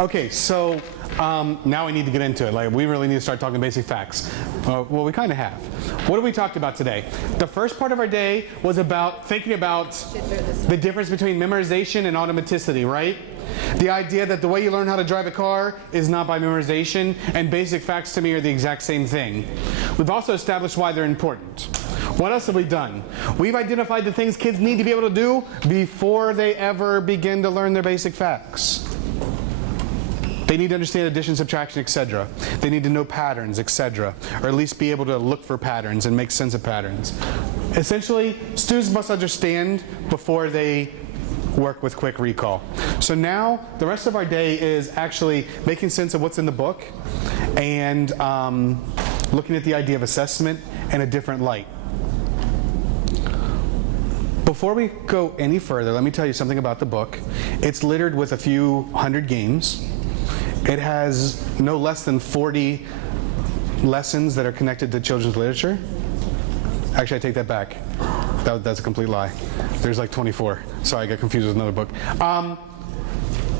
Okay, so now we need to get into it. Like, we really need to start talking basic facts. Well, we kind of have. What have we talked about today? The first part of our day was about thinking about the difference between memorization and automaticity, right? The idea that the way you learn how to drive a car is not by memorization, and basic facts to me are the exact same thing. We've also established why they're important. What else have we done? We've identified the things kids need to be able to do before they ever begin to learn their basic facts. They need to understand addition, subtraction, etc. They need to know patterns, etc. Or at least be able to look for patterns and make sense of patterns. Essentially, students must understand before they work with quick recall. So now, the rest of our day is actually making sense of what's in the book and looking at the idea of assessment in a different light. Before we go any further, let me tell you something about the book. It's littered with a few hundred games. It has no less than 40 lessons that are connected to children's literature. Actually, I take that back. That's a complete lie. There's like 24. Sorry, I got confused with another book.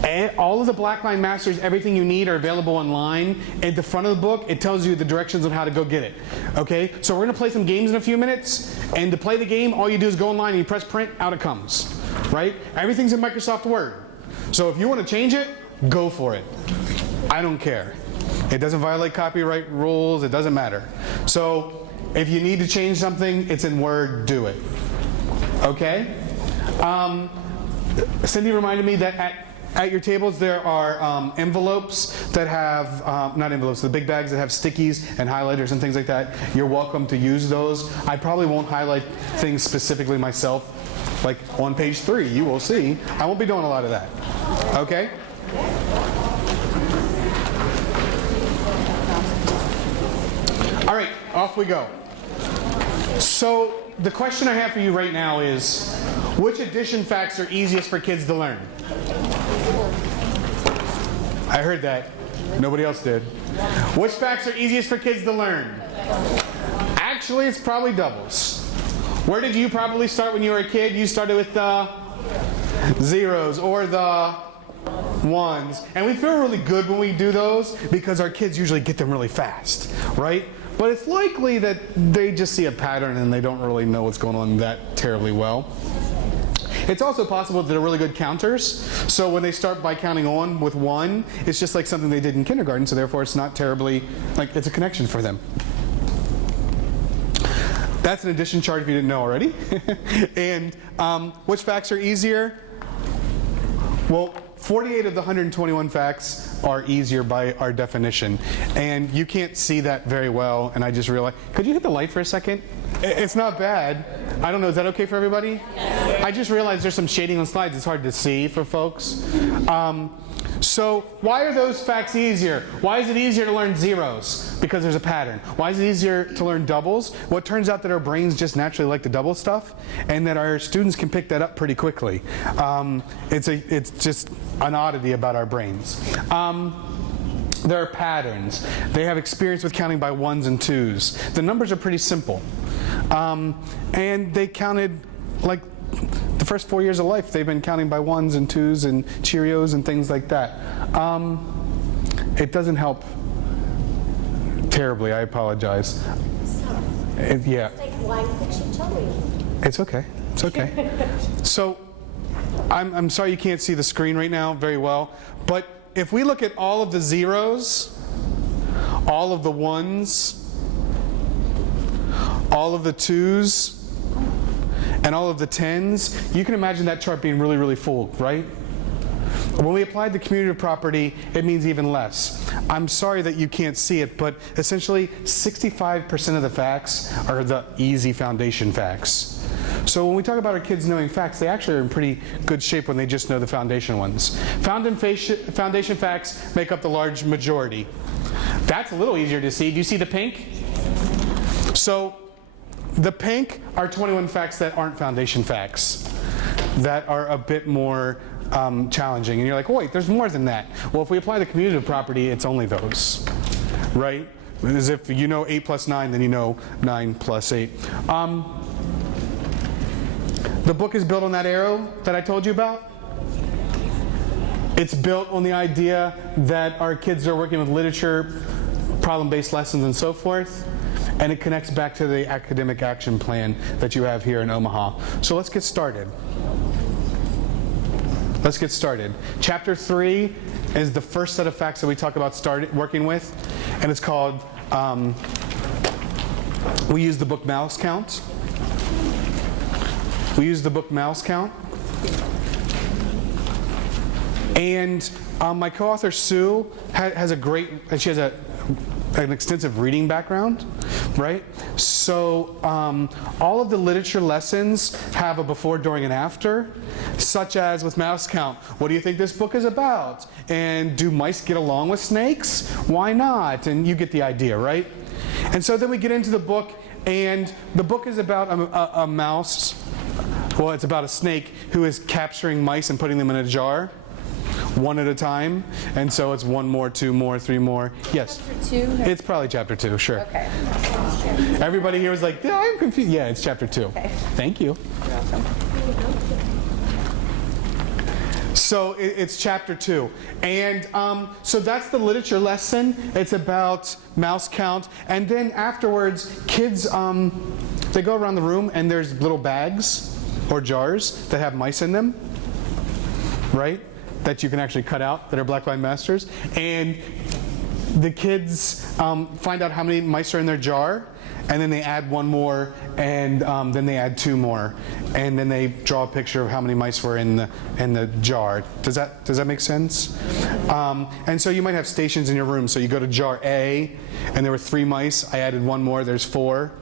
And all of the Blackline Masters, everything you need are available online. At the front of the book, it tells you the directions on how to go get it. Okay? So we're going to play some games in a few minutes. And to play the game, all you do is go online and you press print, out it comes. Right? Everything's in Microsoft Word. So if you want to change it, go for it. I don't care. It doesn't violate copyright rules. It doesn't matter. So if you need to change something, it's in Word, do it. Okay? Cindy reminded me that at your tables there are envelopes that have, not envelopes, the big bags that have stickies and highlighters and things like that. You're welcome to use those. I probably won't highlight things specifically myself. Like on page 3, you will see. I won't be doing a lot of that. Okay? All right, off we go. So the question I have for you right now is, which addition facts are easiest for kids to learn? I heard that. Nobody else did. Which facts are easiest for kids to learn? Actually, it's probably doubles. Where did you probably start when you were a kid? You started with the zeros or the ones. And we feel really good when we do those because our kids usually get them really fast, right? But it's likely that they just see a pattern and they don't really know what's going on that terribly well. It's also possible that they're really good counters. So when they start by counting on with 1, it's just like something they did in kindergarten, so therefore it's not terribly, like it's a connection for them. That's an addition chart if you didn't know already. And which facts are easier? Well, 48 of the 121 facts are easier by our definition. And you can't see that very well, and I just realized, could you hit the light for a second? It's not bad. I don't know, is that okay for everybody? Yeah. I just realized there's some shading on slides. It's hard to see for folks. So why are those facts easier? Why is it easier to learn zeros? Because there's a pattern. Why is it easier to learn doubles? Well, it turns out that our brains just naturally like to double stuff, and that our students can pick that up pretty quickly. It's just an oddity about our brains. There are patterns. They have experience with counting by 1s and 2s. The numbers are pretty simple. And they counted, like, the first 4 years of life, they've been counting by 1s and 2s and Cheerios and things like that. It doesn't help terribly, I apologize. Yeah. It's okay. It's okay. So, I'm sorry you can't see the screen right now very well, but if we look at all of the zeros, all of the 1s, all of the 2s, and all of the 10s, you can imagine that chart being really, really full, right? When we applied the commutative property, it means even less. I'm sorry that you can't see it, but essentially 65% of the facts are the easy foundation facts. So when we talk about our kids knowing facts, they actually are in pretty good shape when they just know the foundation ones. Foundation facts make up the large majority. That's a little easier to see. Do you see the pink? So the pink are 21 facts that aren't foundation facts, that are a bit more challenging. And you're like, oh, wait, there's more than that. Well, if we apply the commutative property, it's only those, right? As if you know 8 plus 9, then you know 9 plus 8. The book is built on that arrow that I told you about. It's built on the idea that our kids are working with literature, problem-based lessons, and so forth. And it connects back to the academic action plan that you have here in Omaha. So let's get started. Let's get started. Chapter 3 is the first set of facts that we talk about working with, and it's called, we use the book Mouse Count. We use the book Mouse Count. And my co-author Sue has a great, she has an extensive reading background, right? So all of the literature lessons have a before, during, and after, such as with Mouse Count. What do you think this book is about? And do mice get along with snakes? Why not? And you get the idea, right? And so then we get into the book, and the book is about a mouse. Well, it's about a snake who is capturing mice and putting them in a jar, one at a time. And so it's 1 more, 2 more, 3 more. Yes? Chapter 2? It's probably chapter 2, sure. Okay. Everybody here was like, yeah, I'm confused. Yeah, it's chapter 2. Okay. Thank you. You're welcome. So it's chapter 2. And so that's the literature lesson. It's about mouse count. And then afterwards, kids, they go around the room and there's little bags or jars that have mice in them, right? That you can actually cut out, that are Black Blind Masters. And the kids find out how many mice are in their jar, and then they add 1 more, and then they add 2 more, and then they draw a picture of how many mice were in the jar. Does that make sense? And so you might have stations in your room. So you go to jar A, and there were 3 mice. I added 1 more. There's 4.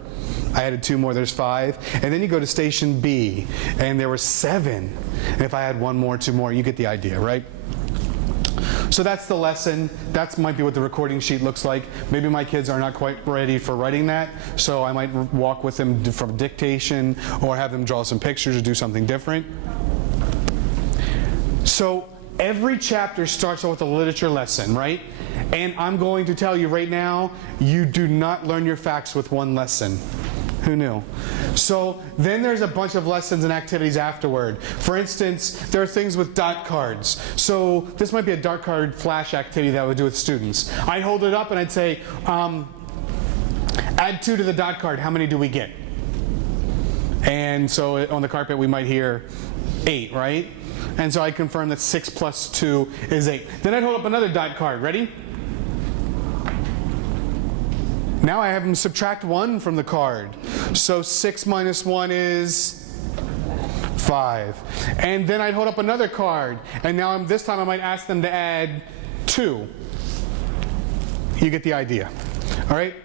I added 2 more, there's 5. And then you go to station B, and there were 7. And if I add 1 more, 2 more, you get the idea, right? So that's the lesson. That might be what the recording sheet looks like. Maybe my kids are not quite ready for writing that, so I might walk with them from dictation or have them draw some pictures or do something different. So every chapter starts off with a literature lesson, right? And I'm going to tell you right now, you do not learn your facts with 1 lesson. Who knew? So then there's a bunch of lessons and activities afterward. For instance, there are things with dot cards. So this might be a dot card flash activity that I would do with students. I'd hold it up and I'd say, add 2 to the dot card. How many do we get? And so on the carpet we might hear 8, right? And so I confirm that 6 plus 2 is 8. Then I'd hold up another dot card. Ready? Now I have them subtract 1 from the card. So 6 minus 1 is 5. And then I'd hold up another card. And now this time I might ask them to add 2. You get the idea. All right?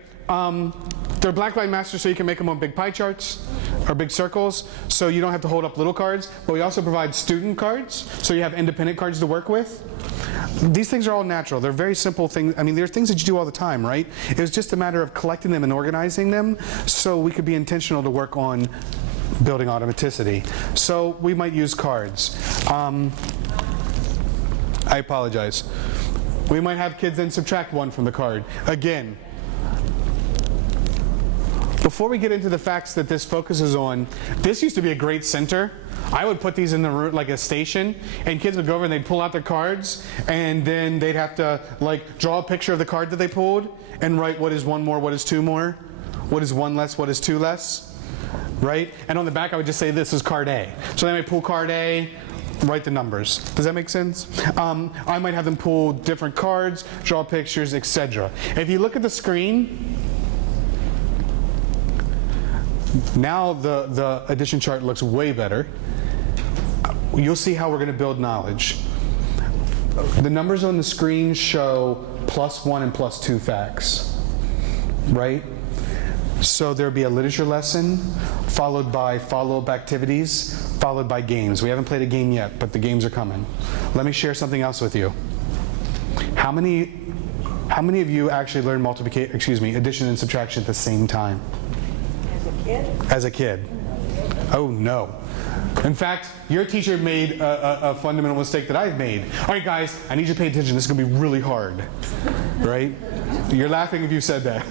They're Black Blind Masters, so you can make them on big pie charts or big circles, so you don't have to hold up little cards. But we also provide student cards, so you have independent cards to work with. These things are all natural. They're very simple things. I mean, they're things that you do all the time, right? It was just a matter of collecting them and organizing them so we could be intentional to work on building automaticity. So we might use cards. I apologize. We might have kids then subtract 1 from the card. Again, before we get into the facts that this focuses on, this used to be a great center. I would put these in the room like a station, and kids would go over and they'd pull out their cards, and then they'd have to like draw a picture of the card that they pulled and write what is 1 more, what is 2 more, what is 1 less, what is 2 less, right? And on the back I would just say this is card A. So they might pull card A, write the numbers. Does that make sense? I might have them pull different cards, draw pictures, etc. If you look at the screen, now the addition chart looks way better. You'll see how we're going to build knowledge. The numbers on the screen show +1 and +2 facts, right? So there'll be a literature lesson, followed by follow-up activities, followed by games. We haven't played a game yet, but the games are coming. Let me share something else with you. How many of you actually learned addition and subtraction at the same time? As a kid? Oh no. In fact, your teacher made a fundamental mistake that I've made. All right guys, I need you to pay attention. This is going to be really hard. Right? You're laughing if you said that.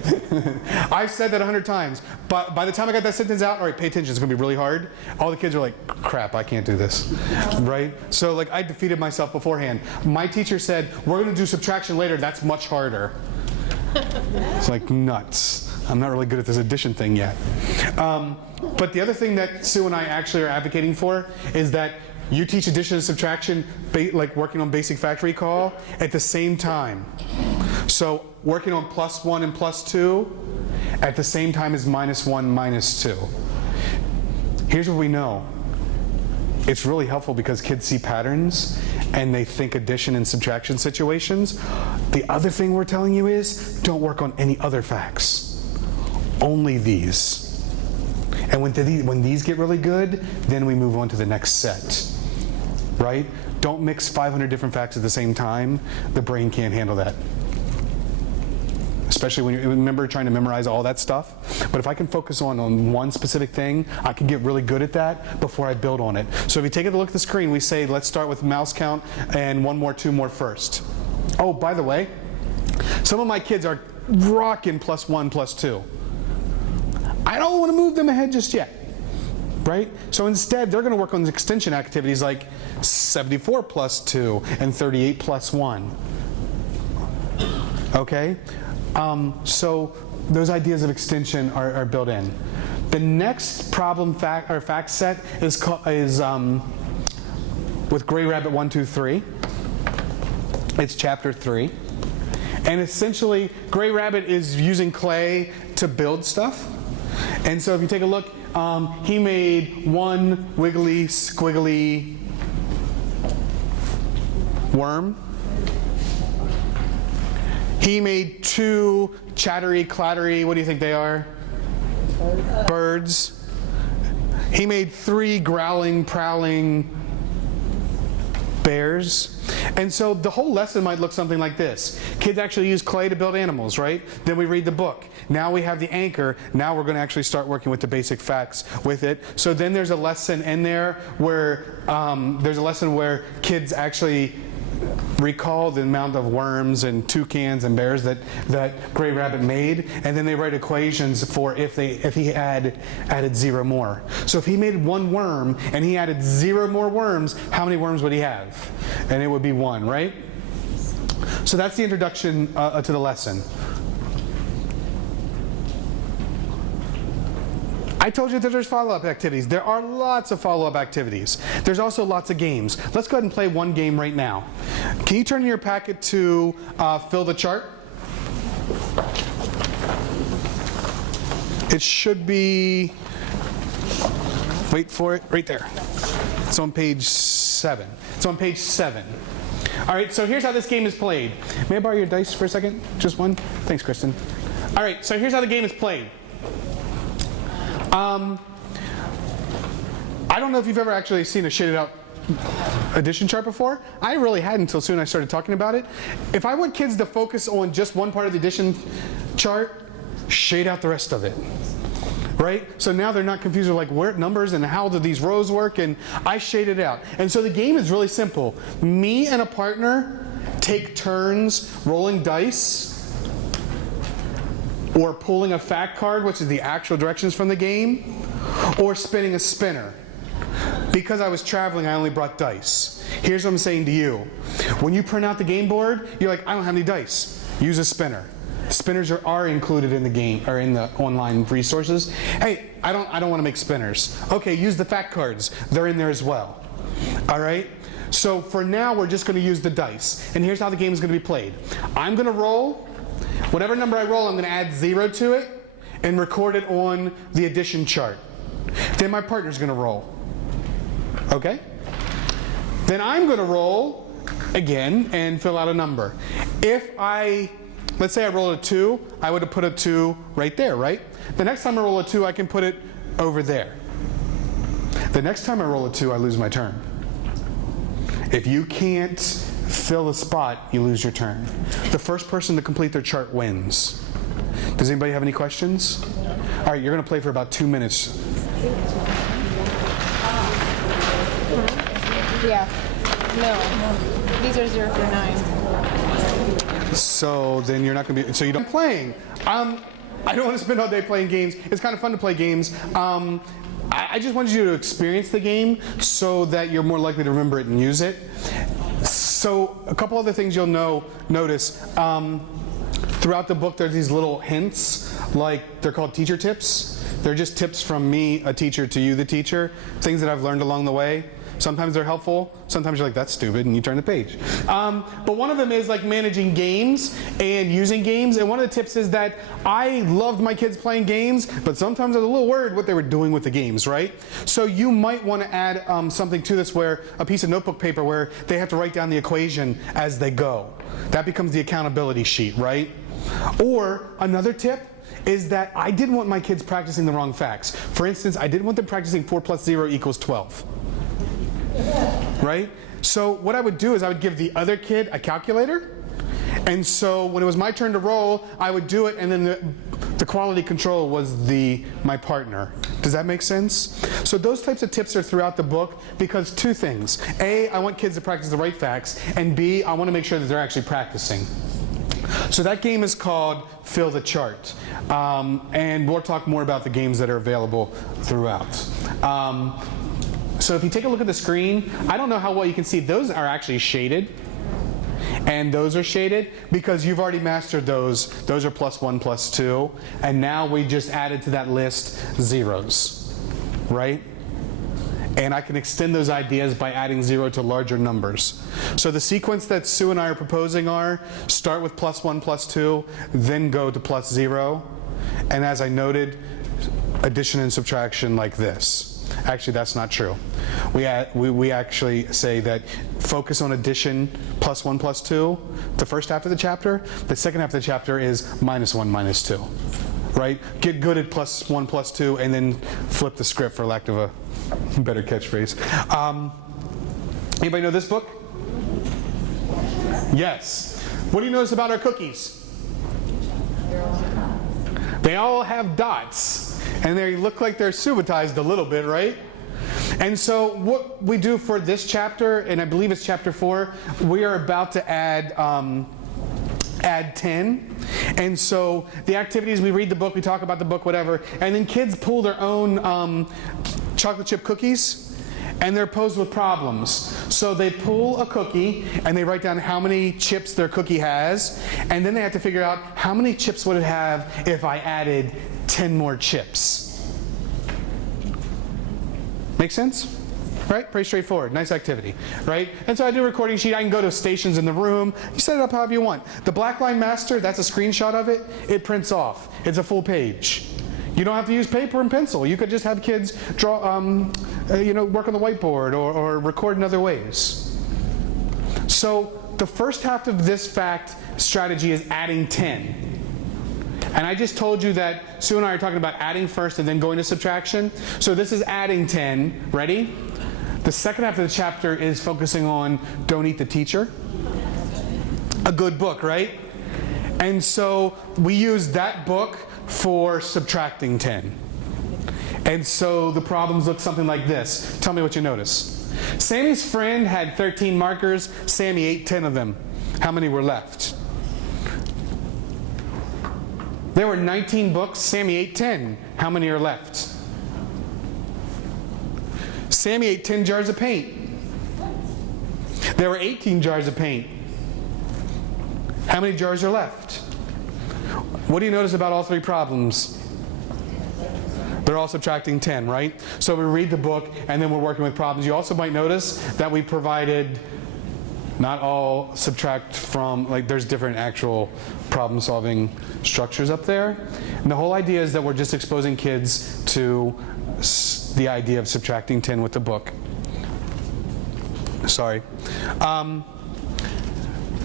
I've said that 100 times. But by the time I got that sentence out, all right, pay attention, it's going to be really hard. All the kids are like, crap, I can't do this. Right? So like I defeated myself beforehand. My teacher said, we're going to do subtraction later. That's much harder. It's like nuts. I'm not really good at this addition thing yet. But the other thing that Sue and I actually are advocating for is that you teach addition and subtraction, like working on basic fact recall, at the same time. So working on +1 and +2 at the same time as -1, -2. Here's what we know. It's really helpful because kids see patterns and they think addition and subtraction situations. The other thing we're telling you is don't work on any other facts. Only these. And when these get really good, then we move on to the next set. Right? Don't mix 500 different facts at the same time. The brain can't handle that. Especially when you remember trying to memorize all that stuff. But if I can focus on one specific thing, I can get really good at that before I build on it. So if you take a look at the screen, we say, let's start with mouse count and 1 more, 2 more first. Oh, by the way, some of my kids are rocking +1, +2. I don't want to move them ahead just yet. Right? So instead, they're going to work on extension activities like 74 +2 and 38 +1. Okay? So those ideas of extension are built in. The next problem fact set is with Gray Rabbit 1, 2, 3. It's chapter 3. And essentially, Gray Rabbit is using clay to build stuff. And so if you take a look, he made one wiggly, squiggly worm. He made 2 chattery, clattery, what do you think they are? Birds. He made 3 growling, prowling bears. And so the whole lesson might look something like this. Kids actually use clay to build animals, right? Then we read the book. Now we have the anchor. Now we're going to actually start working with the basic facts with it. So then there's a lesson in there where kids actually recall the amount of worms and toucans and bears that Gray Rabbit made, and then they write equations for if he added 0 more. So if he made 1 worm and he added 0 more worms, how many worms would he have? And it would be 1, right? So that's the introduction to the lesson. I told you that there's follow-up activities. There are lots of follow-up activities. There's also lots of games. Let's go ahead and play one game right now. Can you turn in your packet to fill the chart? It should be, wait for it, right there. It's on page 7. It's on page 7. All right, so here's how this game is played. May I borrow your dice for a second? Just one? Thanks, Kristen. All right, so here's how the game is played. I don't know if you've ever actually seen a shaded out addition chart before. I really hadn't until soon I started talking about it. If I want kids to focus on just one part of the addition chart, shade out the rest of it. Right? So now they're not confused with like where numbers and how do these rows work, and I shade it out. And so the game is really simple. Me and a partner take turns rolling dice or pulling a fact card, which is the actual directions from the game, or spinning a spinner. Because I was traveling, I only brought dice. Here's what I'm saying to you. When you print out the game board, you're like, I don't have any dice. Use a spinner. Spinners are included in the game, or in the online resources. Hey, I don't want to make spinners. Okay, use the fact cards. They're in there as well. All right? So for now, we're just going to use the dice. And here's how the game is going to be played. I'm going to roll. Whatever number I roll, I'm going to add 0 to it and record it on the addition chart. Then my partner's going to roll. Okay? Then I'm going to roll again and fill out a number. Let's say I roll a 2, I would have put a 2 right there, right? The next time I roll a 2, I can put it over there. The next time I roll a 2, I lose my turn. If you can't fill the spot, you lose your turn. The first person to complete their chart wins. Does anybody have any questions? All right, you're going to play for about 2 minutes. Yeah. No. These are 0 through 9. So then you're not going to be, so you don't playing. I don't want to spend all day playing games. It's kind of fun to play games. I just wanted you to experience the game so that you're more likely to remember it and use it. So a couple other things you'll notice. Throughout the book, there's these little hints, like they're called teacher tips. They're just tips from me, a teacher, to you, the teacher, things that I've learned along the way. Sometimes they're helpful, sometimes you're like, that's stupid, and you turn the page. But one of them is like managing games and using games, and one of the tips is that I loved my kids playing games, but sometimes I was a little worried what they were doing with the games, right? So you might want to add something to this, where a piece of notebook paper where they have to write down the equation as they go. That becomes the accountability sheet, right? Or another tip is that I didn't want my kids practicing the wrong facts. For instance, I didn't want them practicing 4 + 0 = 12. Right? So what I would do is I would give the other kid a calculator, and so when it was my turn to roll, I would do it, and then the quality control was my partner. Does that make sense? So those types of tips are throughout the book because two things. A, I want kids to practice the right facts, and B, I want to make sure that they're actually practicing. So that game is called Fill the Chart. And we'll talk more about the games that are available throughout. So if you take a look at the screen, I don't know how well you can see, those are actually shaded. And those are shaded because you've already mastered those. Those are +1, +2. And now we just added to that list zeros, right? And I can extend those ideas by adding 0 to larger numbers. So the sequence that Sue and I are proposing are start with +1, +2, then go to +0. And as I noted, addition and subtraction like this. Actually, that's not true. We actually say that focus on addition, +1, +2, the first half of the chapter. The second half of the chapter is -1, -2, right? Get good at +1, +2, and then flip the script, for lack of a better catchphrase. Anybody know this book? Yes. What do you notice about our cookies? They all have dots. And they look like they're subatized a little bit, right? And so what we do for this chapter, and I believe it's chapter 4, we are about to add 10. And so the activities, we read the book, we talk about the book, whatever, and then kids pull their own chocolate chip cookies, and they're posed with problems. So they pull a cookie, and they write down how many chips their cookie has, and then they have to figure out how many chips would it have if I added 10 more chips. Make sense? Right? Pretty straightforward. Nice activity. Right? And so I do a recording sheet. I can go to stations in the room. You set it up however you want. The Blackline Master, that's a screenshot of it. It prints off. It's a full page. You don't have to use paper and pencil. You could just have kids draw, work on the whiteboard or record in other ways. So the first half of this fact strategy is adding 10. And I just told you that Sue and I are talking about adding first and then going to subtraction. So this is adding 10. Ready? The second half of the chapter is focusing on Don't Eat the Teacher. A good book, right? And so we use that book for subtracting 10. And so the problems look something like this. Tell me what you notice. Sammy's friend had 13 markers. Sammy ate 10 of them. How many were left? There were 19 books. Sammy ate 10. How many are left? Sammy ate 10 jars of paint. There were 18 jars of paint. How many jars are left? What do you notice about all three problems? They're all subtracting 10, right? So we read the book and then we're working with problems. You also might notice that we provided not all subtract from, like there's different actual problem solving structures up there. And the whole idea is that we're just exposing kids to the idea of subtracting 10 with the book. Sorry.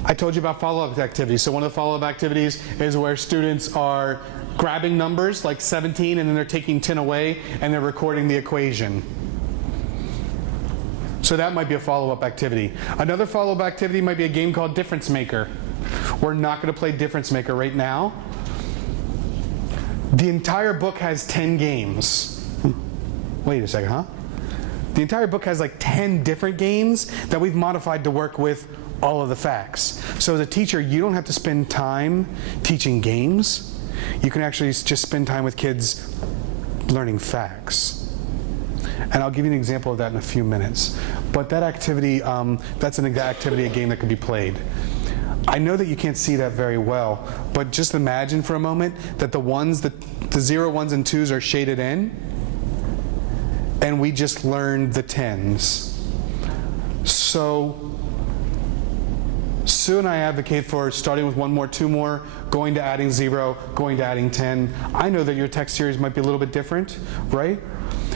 I told you about follow-up activities. So one of the follow-up activities is where students are grabbing numbers like 17 and then they're taking 10 away and they're recording the equation. So that might be a follow-up activity. Another follow-up activity might be a game called Difference Maker. We're not going to play Difference Maker right now. The entire book has 10 games. Wait a second, huh? The entire book has like 10 different games that we've modified to work with all of the facts. So as a teacher, you don't have to spend time teaching games. You can actually just spend time with kids learning facts. And I'll give you an example of that in a few minutes. But that activity, that's an activity, a game that could be played. I know that you can't see that very well, but just imagine for a moment that the 0, 1s, and 2s are shaded in, and we just learned the 10s. So Sue and I advocate for starting with 1 more, 2 more, going to adding 0, going to adding 10. I know that your text series might be a little bit different, right?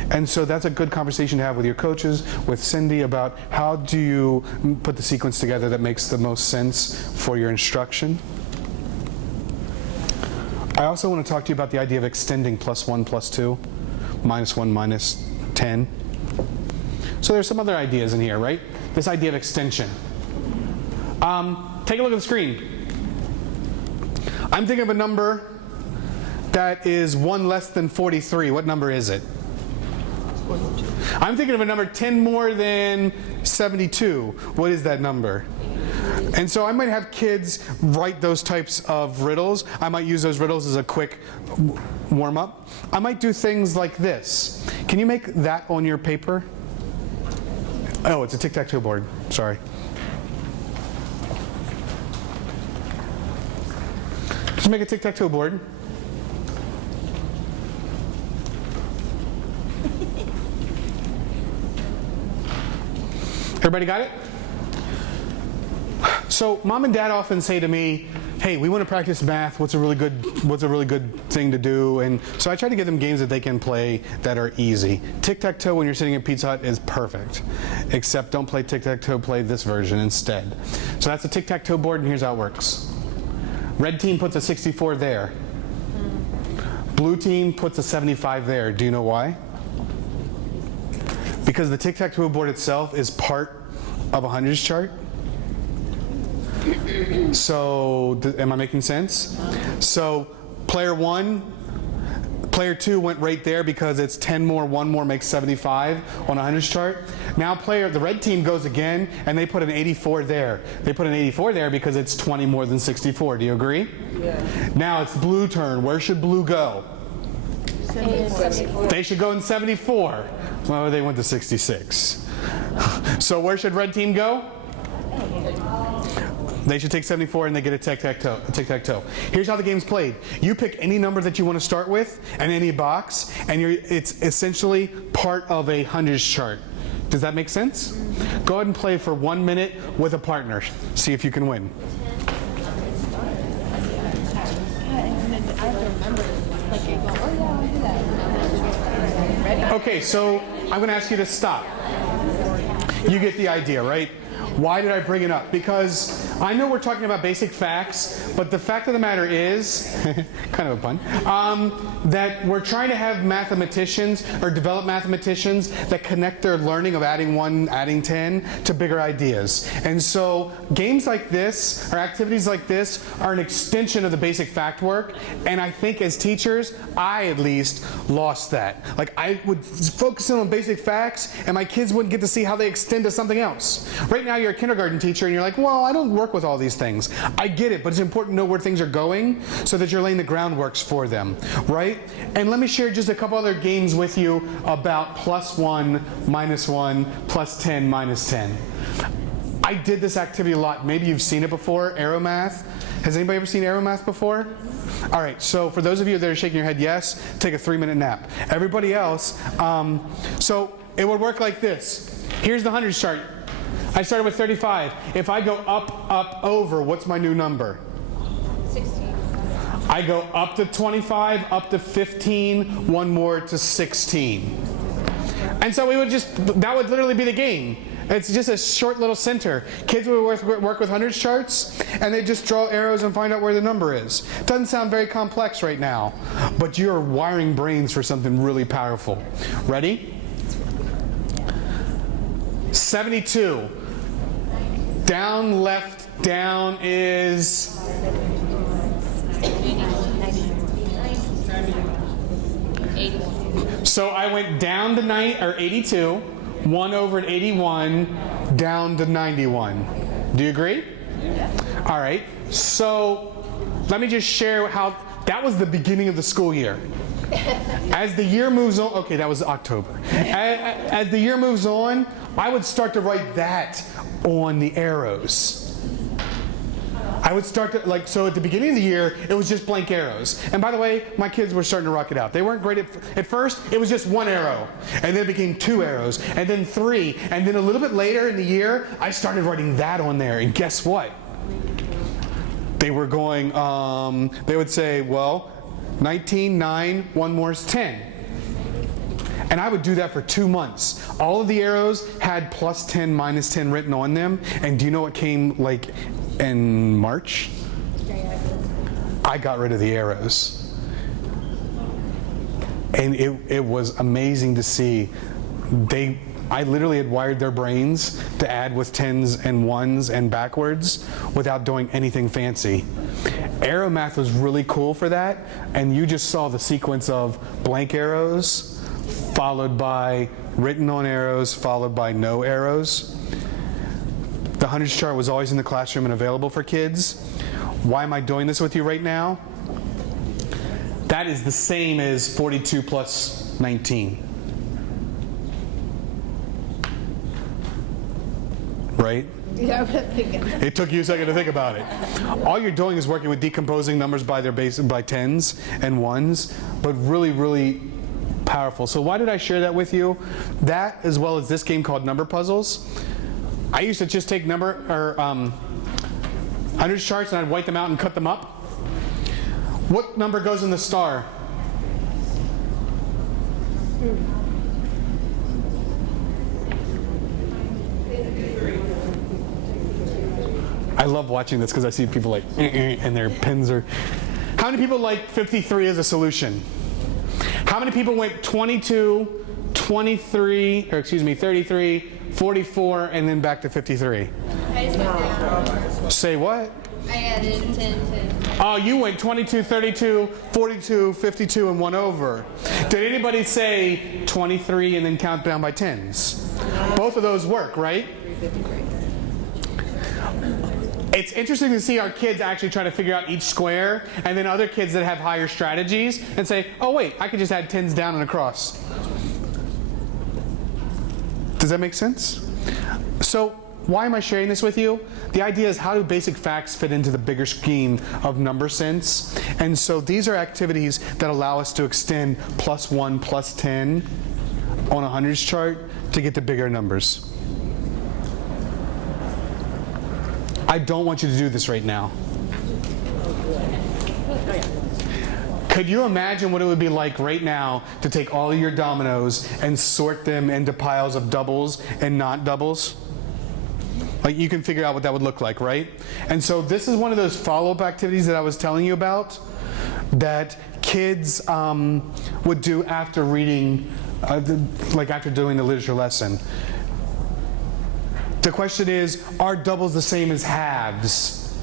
And so that's a good conversation to have with your coaches, with Cindy, about how do you put the sequence together that makes the most sense for your instruction. I also want to talk to you about the idea of extending +1, +2, -1, -10. So there's some other ideas in here, right? This idea of extension. Take a look at the screen. I'm thinking of a number that is 1 less than 43. What number is it? 42. I'm thinking of a number 10 more than 72. What is that number? And so I might have kids write those types of riddles. I might use those riddles as a quick warm-up. I might do things like this. Can you make that on your paper? Oh, it's a tic-tac-toe board. Sorry. Just make a tic-tac-toe board. Everybody got it? So mom and dad often say to me, hey, we want to practice math. What's a really good thing to do? And so I try to give them games that they can play that are easy. Tic-tac-toe when you're sitting at Pizza Hut is perfect. Except don't play tic-tac-toe, play this version instead. So that's a tic-tac-toe board, and here's how it works. Red team puts a 64 there. Blue team puts a 75 there. Do you know why? Because the tic-tac-toe board itself is part of a hundreds chart. So, am I making sense? So, player 1, player 2 went right there because it's 10 more, 1 more makes 75 on a hundreds chart. Now the red team goes again, and they put an 84 there. They put an 84 there because it's 20 more than 64. Do you agree? Yeah. Now it's blue turn. Where should blue go? 74. They should go in 74. Well, they went to 66. So where should red team go? They should take 74 and they get a tic-tac-toe. Here's how the game's played. You pick any number that you want to start with and any box, and it's essentially part of a hundreds chart. Does that make sense? Go ahead and play for 1 minute with a partner. See if you can win. Okay, so I'm going to ask you to stop. You get the idea, right? Why did I bring it up? Because I know we're talking about basic facts, but the fact of the matter is, kind of a pun, that we're trying to have mathematicians or develop mathematicians that connect their learning of adding 1, adding 10 to bigger ideas. And so games like this or activities like this are an extension of the basic fact work. And I think as teachers, I at least lost that. Like I would focus in on basic facts and my kids wouldn't get to see how they extend to something else. Right now you're a kindergarten teacher and you're like, well, I don't work with all these things. I get it, but it's important to know where things are going so that you're laying the groundworks for them, right? And let me share just a couple other games with you about +1, -1, +10, -10. I did this activity a lot. Maybe you've seen it before, Aeromath. Has anybody ever seen Aeromath before? All right, so for those of you that are shaking your head yes, take a 3-minute nap. Everybody else, so it would work like this. Here's the hundreds chart. I started with 35. If I go up, up, over, what's my new number? 16. I go up to 25, up to 15, 1 more to 16. And so that would literally be the game. It's just a short little center. Kids would work with hundreds charts, and they just draw arrows and find out where the number is. It doesn't sound very complex right now, but you're wiring brains for something really powerful. Ready? 72. Down, left, down is 81. So I went down to 82, 1 over at 81, down to 91. Do you agree? Yeah. All right, so let me just share how that was the beginning of the school year. As the year moves on, okay, that was October. As the year moves on, I would start to write that on the arrows. I would start to, so at the beginning of the year, it was just blank arrows. And by the way, my kids were starting to rock it out. They weren't great at first, it was just one arrow. And then it became 2 arrows, and then 3. And then a little bit later in the year, I started writing that on there. And guess what? They were going, they would say, well, 19, 9, 1 more is 10. And I would do that for 2 months. All of the arrows had plus 10, minus 10 written on them. And do you know what came in March? I got rid of the arrows. And it was amazing to see. I literally had wired their brains to add with 10s and 1s and backwards without doing anything fancy. Arrow math was really cool for that, and you just saw the sequence of blank arrows, followed by written on arrows, followed by no arrows. The hundreds chart was always in the classroom and available for kids. Why am I doing this with you right now? That is the same as 42 plus 19. Right? Yeah, I'm thinking. It took you a second to think about it. All you're doing is working with decomposing numbers by their base, by 10s and 1s, but really, really powerful. So why did I share that with you? That, as well as this game called Number Puzzles. I used to just take hundreds charts and I'd white them out and cut them up. What number goes in the star? I love watching this because I see people and their pens are. How many people like 53 as a solution? How many people went 22, 23, 33, 44, and then back to 53? I just went down. Say what? I added 10, 10. Oh, you went 22, 32, 42, 52, and 1 over. Did anybody say 23 and then count down by 10s? Both of those work, right? 353. It's interesting to see our kids actually try to figure out each square, and then other kids that have higher strategies and say, oh wait, I could just add 10s down and across. Does that make sense? So why am I sharing this with you? The idea is, how do basic facts fit into the bigger scheme of number sense? And so these are activities that allow us to extend +1, +10 on a hundreds chart to get to bigger numbers. I don't want you to do this right now. Could you imagine what it would be like right now to take all of your dominoes and sort them into piles of doubles and not doubles? Like, you can figure out what that would look like, right? And so this is one of those follow-up activities that I was telling you about that kids would do after reading, after doing the literature lesson. The question is, are doubles the same as halves?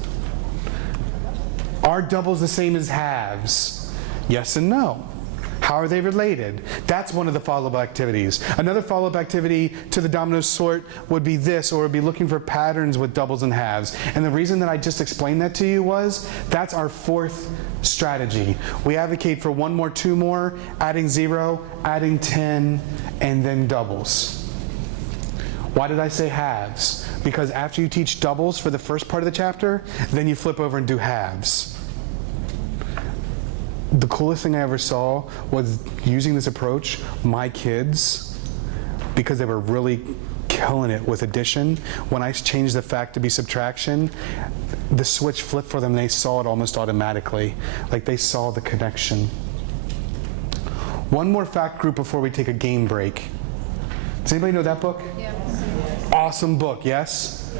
Are doubles the same as halves? Yes and no. How are they related? That's one of the follow-up activities. Another follow-up activity to the domino sort would be this, or would be looking for patterns with doubles and halves. And the reason that I just explained that to you was, that's our 4th strategy. We advocate for 1 more, 2 more, adding 0, adding 10, and then doubles. Why did I say halves? Because after you teach doubles for the first part of the chapter, then you flip over and do halves. The coolest thing I ever saw was, using this approach, my kids, because they were really killing it with addition, when I changed the fact to be subtraction, the switch flipped for them and they saw it almost automatically. Like, they saw the connection. One more fact group before we take a game break. Does anybody know that book? Yeah. Awesome book, yes?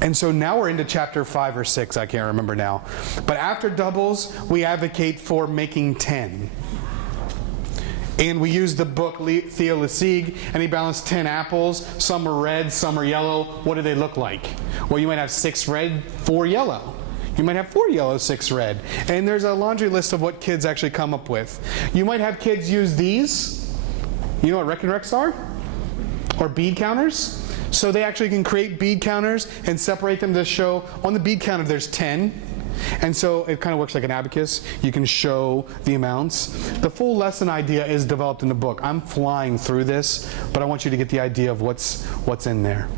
And so now we're into chapter 5 or 6, I can't remember now. But after doubles, we advocate for making 10. And we use the book Theo Lessig, and he balanced 10 apples. Some are red, some are yellow. What do they look like? Well, you might have 6 red, 4 yellow. You might have 4 yellow, 6 red. And there's a laundry list of what kids actually come up with. You might have kids use these. You know what Rec and Recs are? Or bead counters? So they actually can create bead counters and separate them to show, on the bead counter there's 10. And so it kind of works like an abacus. You can show the amounts. The full lesson idea is developed in the book. I'm flying through this, but I want you to get the idea of what's in there.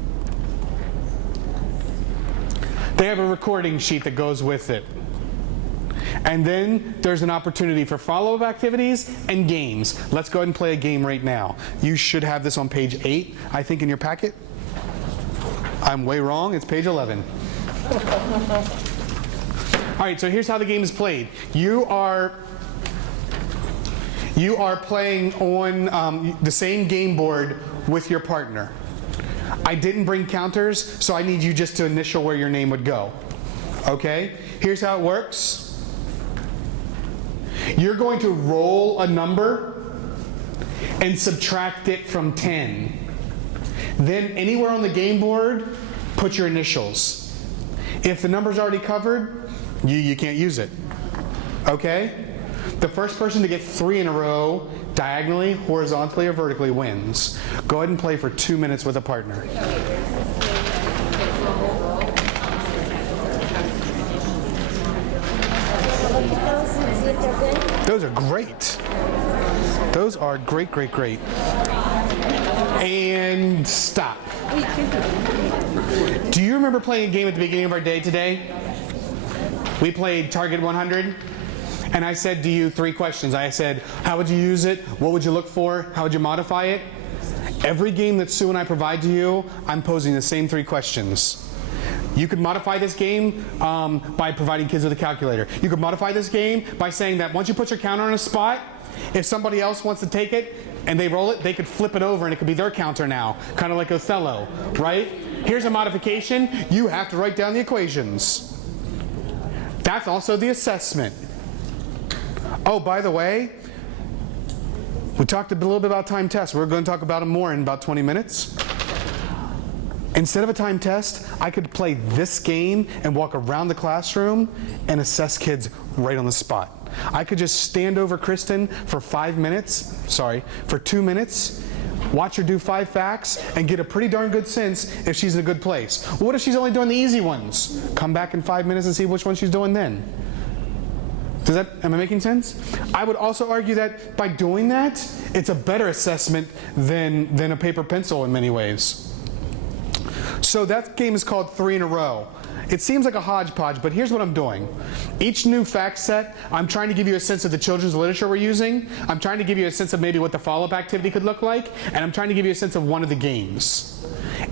They have a recording sheet that goes with it. And then there's an opportunity for follow-up activities and games. Let's go ahead and play a game right now. You should have this on page 8, I think, in your packet. I'm way wrong. It's page 11. All right, so here's how the game is played. You are playing on the same game board with your partner. I didn't bring counters, so I need you just to initial where your name would go. Okay? Here's how it works. You're going to roll a number and subtract it from 10. Then anywhere on the game board, put your initials. If the number's already covered, you can't use it. Okay? The first person to get 3 in a row, diagonally, horizontally, or vertically, wins. Go ahead and play for 2 minutes with a partner. Those are great. Those are great, great, great. And stop. Do you remember playing a game at the beginning of our day today? We played Target 100, and I said to you 3 questions. I said, how would you use it? What would you look for? How would you modify it? Every game that Sue and I provide to you, I'm posing the same 3 questions. You could modify this game by providing kids with a calculator. You could modify this game by saying that once you put your counter on a spot, if somebody else wants to take it and they roll it, they could flip it over and it could be their counter now, kind of like Othello, right? Here's a modification. You have to write down the equations. That's also the assessment. Oh, by the way, we talked a little bit about time tests. We're going to talk about them more in about 20 minutes. Instead of a time test, I could play this game and walk around the classroom and assess kids right on the spot. I could just stand over Kristen for 2 minutes, watch her do 5 facts, and get a pretty darn good sense if she's in a good place. What if she's only doing the easy ones? Come back in 5 minutes and see which one she's doing then. Am I making sense? I would also argue that by doing that, it's a better assessment than a paper pencil in many ways. So that game is called 3 in a row. It seems like a hodgepodge, but here's what I'm doing. Each new fact set, I'm trying to give you a sense of the children's literature we're using. I'm trying to give you a sense of maybe what the follow-up activity could look like, and I'm trying to give you a sense of one of the games.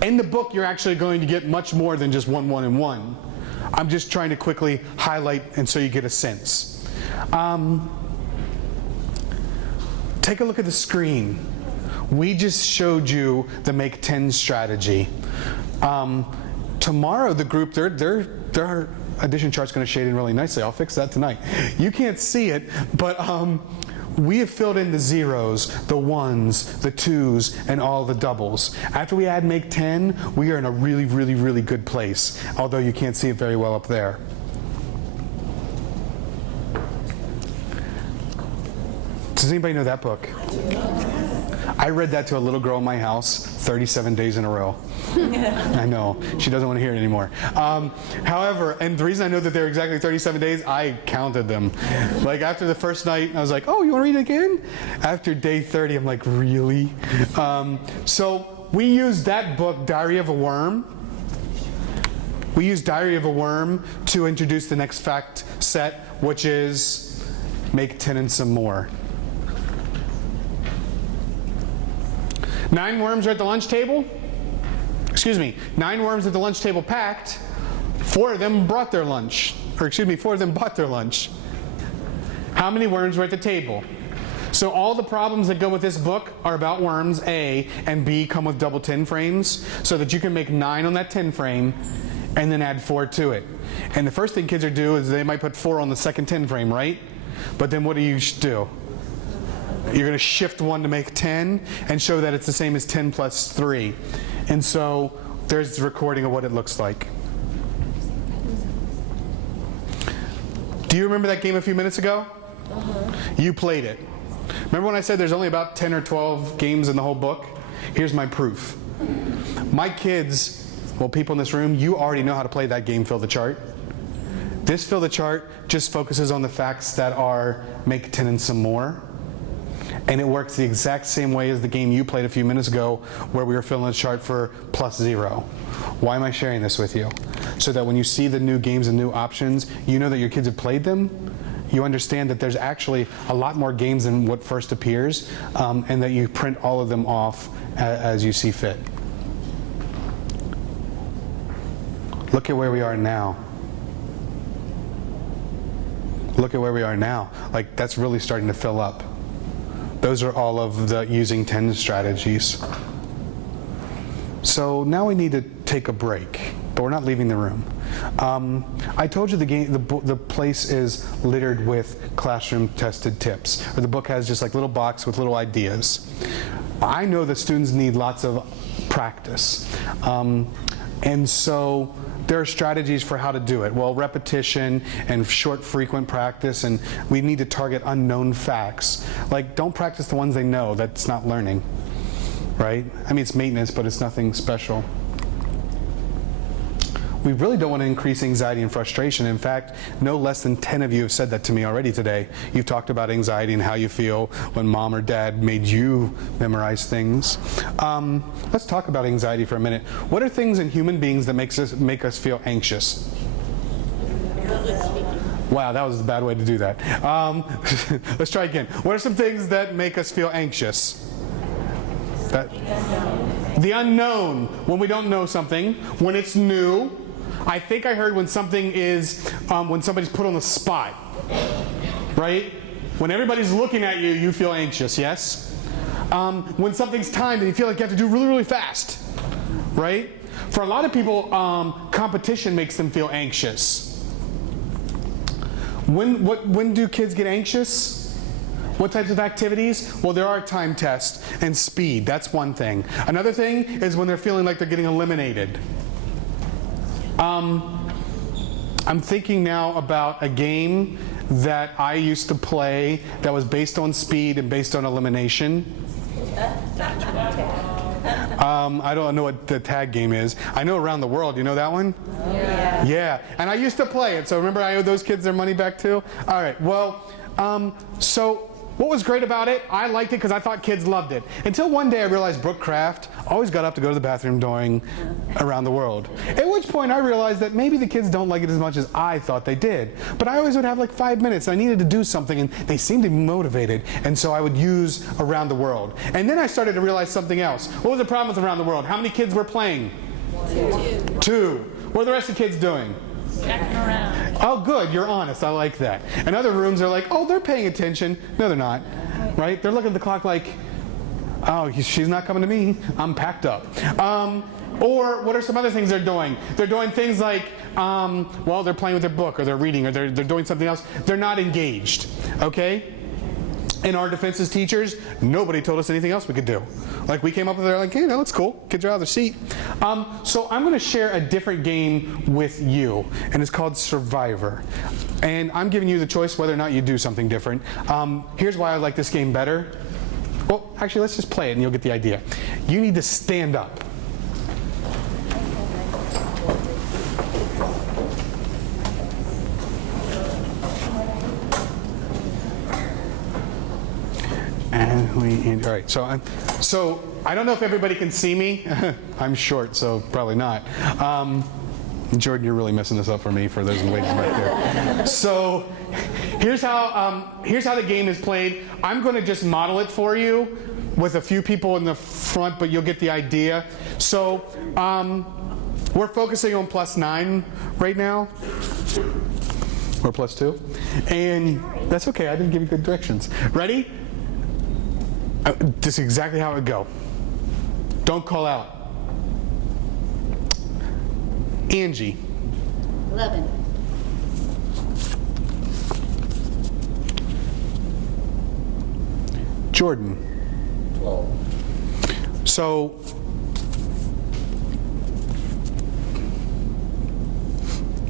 In the book, you're actually going to get much more than just 1, 1, and 1. I'm just trying to quickly highlight and so you get a sense. Take a look at the screen. We just showed you the Make 10 strategy. Tomorrow, the group, their addition chart's going to shade in really nicely. I'll fix that tonight. You can't see it, but we have filled in the zeros, the ones, the twos, and all the doubles. After we add Make 10, we are in a really, really, really good place, although you can't see it very well up there. Does anybody know that book? I read that to a little girl in my house 37 days in a row. I know. She doesn't want to hear it anymore. However, and the reason I know that they're exactly 37 days, I counted them. Like after the first night, I was like, oh, you want to read it again? After day 30, I'm like, really? So we used that book, Diary of a Worm. We used Diary of a Worm to introduce the next fact set, which is Make 10 and some more. 9 worms are at the lunch table. 9 worms at the lunch table packed. 4 of them brought their lunch. 4 of them bought their lunch. How many worms were at the table? So all the problems that go with this book are about worms. A and B come with double 10 frames so that you can make 9 on that 10 frame and then add 4 to it. And the first thing kids are do is they might put 4 on the second 10 frame, right? But then what do you do? You're going to shift 1 to make 10 and show that it's the same as 10 plus 3. And so there's the recording of what it looks like. Do you remember that game a few minutes ago? You played it. Remember when I said there's only about 10 or 12 games in the whole book? Here's my proof. My kids, well, people in this room, you already know how to play that game, Fill the Chart. This Fill the Chart just focuses on the facts that are make 10 and some more. And it works the exact same way as the game you played a few minutes ago where we were filling the chart for +0. Why am I sharing this with you? So that when you see the new games and new options, you know that your kids have played them. You understand that there's actually a lot more games than what first appears, and that you print all of them off as you see fit. Look at where we are now. Look at where we are now. Like, that's really starting to fill up. Those are all of the using 10 strategies. So now we need to take a break, but we're not leaving the room. I told you the place is littered with classroom tested tips, or the book has just like little box with little ideas. I know that students need lots of practice. And so there are strategies for how to do it. Well, repetition and short, frequent practice, and we need to target unknown facts. Like, don't practice the ones they know. That's not learning, right? I mean, it's maintenance, but it's nothing special. We really don't want to increase anxiety and frustration. In fact, no less than 10 of you have said that to me already today. You've talked about anxiety and how you feel when mom or dad made you memorize things. Let's talk about anxiety for a minute. What are things in human beings that make us feel anxious? Wow, that was a bad way to do that. Let's try again. What are some things that make us feel anxious? The unknown. When we don't know something, when it's new. I think I heard when something is, when somebody's put on the spot, right? When everybody's looking at you, you feel anxious, yes? When something's timed and you feel like you have to do really, really fast, right? For a lot of people, competition makes them feel anxious. When do kids get anxious? What types of activities? Well, there are time tests and speed. That's one thing. Another thing is when they're feeling like they're getting eliminated. I'm thinking now about a game that I used to play that was based on speed and based on elimination. I don't know what the tag game is. I know Around the World. You know that one? Yeah. Yeah. And I used to play it. So remember I owe those kids their money back too? All right. Well, so what was great about it? I liked it because I thought kids loved it. Until one day I realized Brooke Kraft always got up to go to the bathroom during Around the World. At which point I realized that maybe the kids don't like it as much as I thought they did. But I always would have like 5 minutes. I needed to do something and they seemed to be motivated. And so I would use Around the World. And then I started to realize something else. What was the problem with Around the World? How many kids were playing? Two. What are the rest of the kids doing? Checking around. Oh, good. You're honest. I like that. And other rooms are like, oh, they're paying attention. No, they're not. Right? They're looking at the clock like, oh, she's not coming to me. I'm packed up. Or what are some other things they're doing? They're doing things like, well, they're playing with their book, or they're reading, or they're doing something else. They're not engaged. Okay? In our defense as teachers, nobody told us anything else we could do. Like, we came up with it, like, hey, that looks cool. Kids are out of their seat. So I'm going to share a different game with you, and it's called Survivor. And I'm giving you the choice whether or not you do something different. Here's why I like this game better. Well, actually, let's just play it, and you'll get the idea. You need to stand up. All right, so I don't know if everybody can see me. I'm short, so probably not. Jordan, you're really messing this up for me, for those ladies back there. So here's how the game is played. I'm going to just model it for you with a few people in the front, but you'll get the idea. So we're focusing on +9 right now. Or +2. And that's okay, I didn't give you good directions. Ready? This is exactly how it would go. Don't call out. Angie. 11. Jordan. 12. So,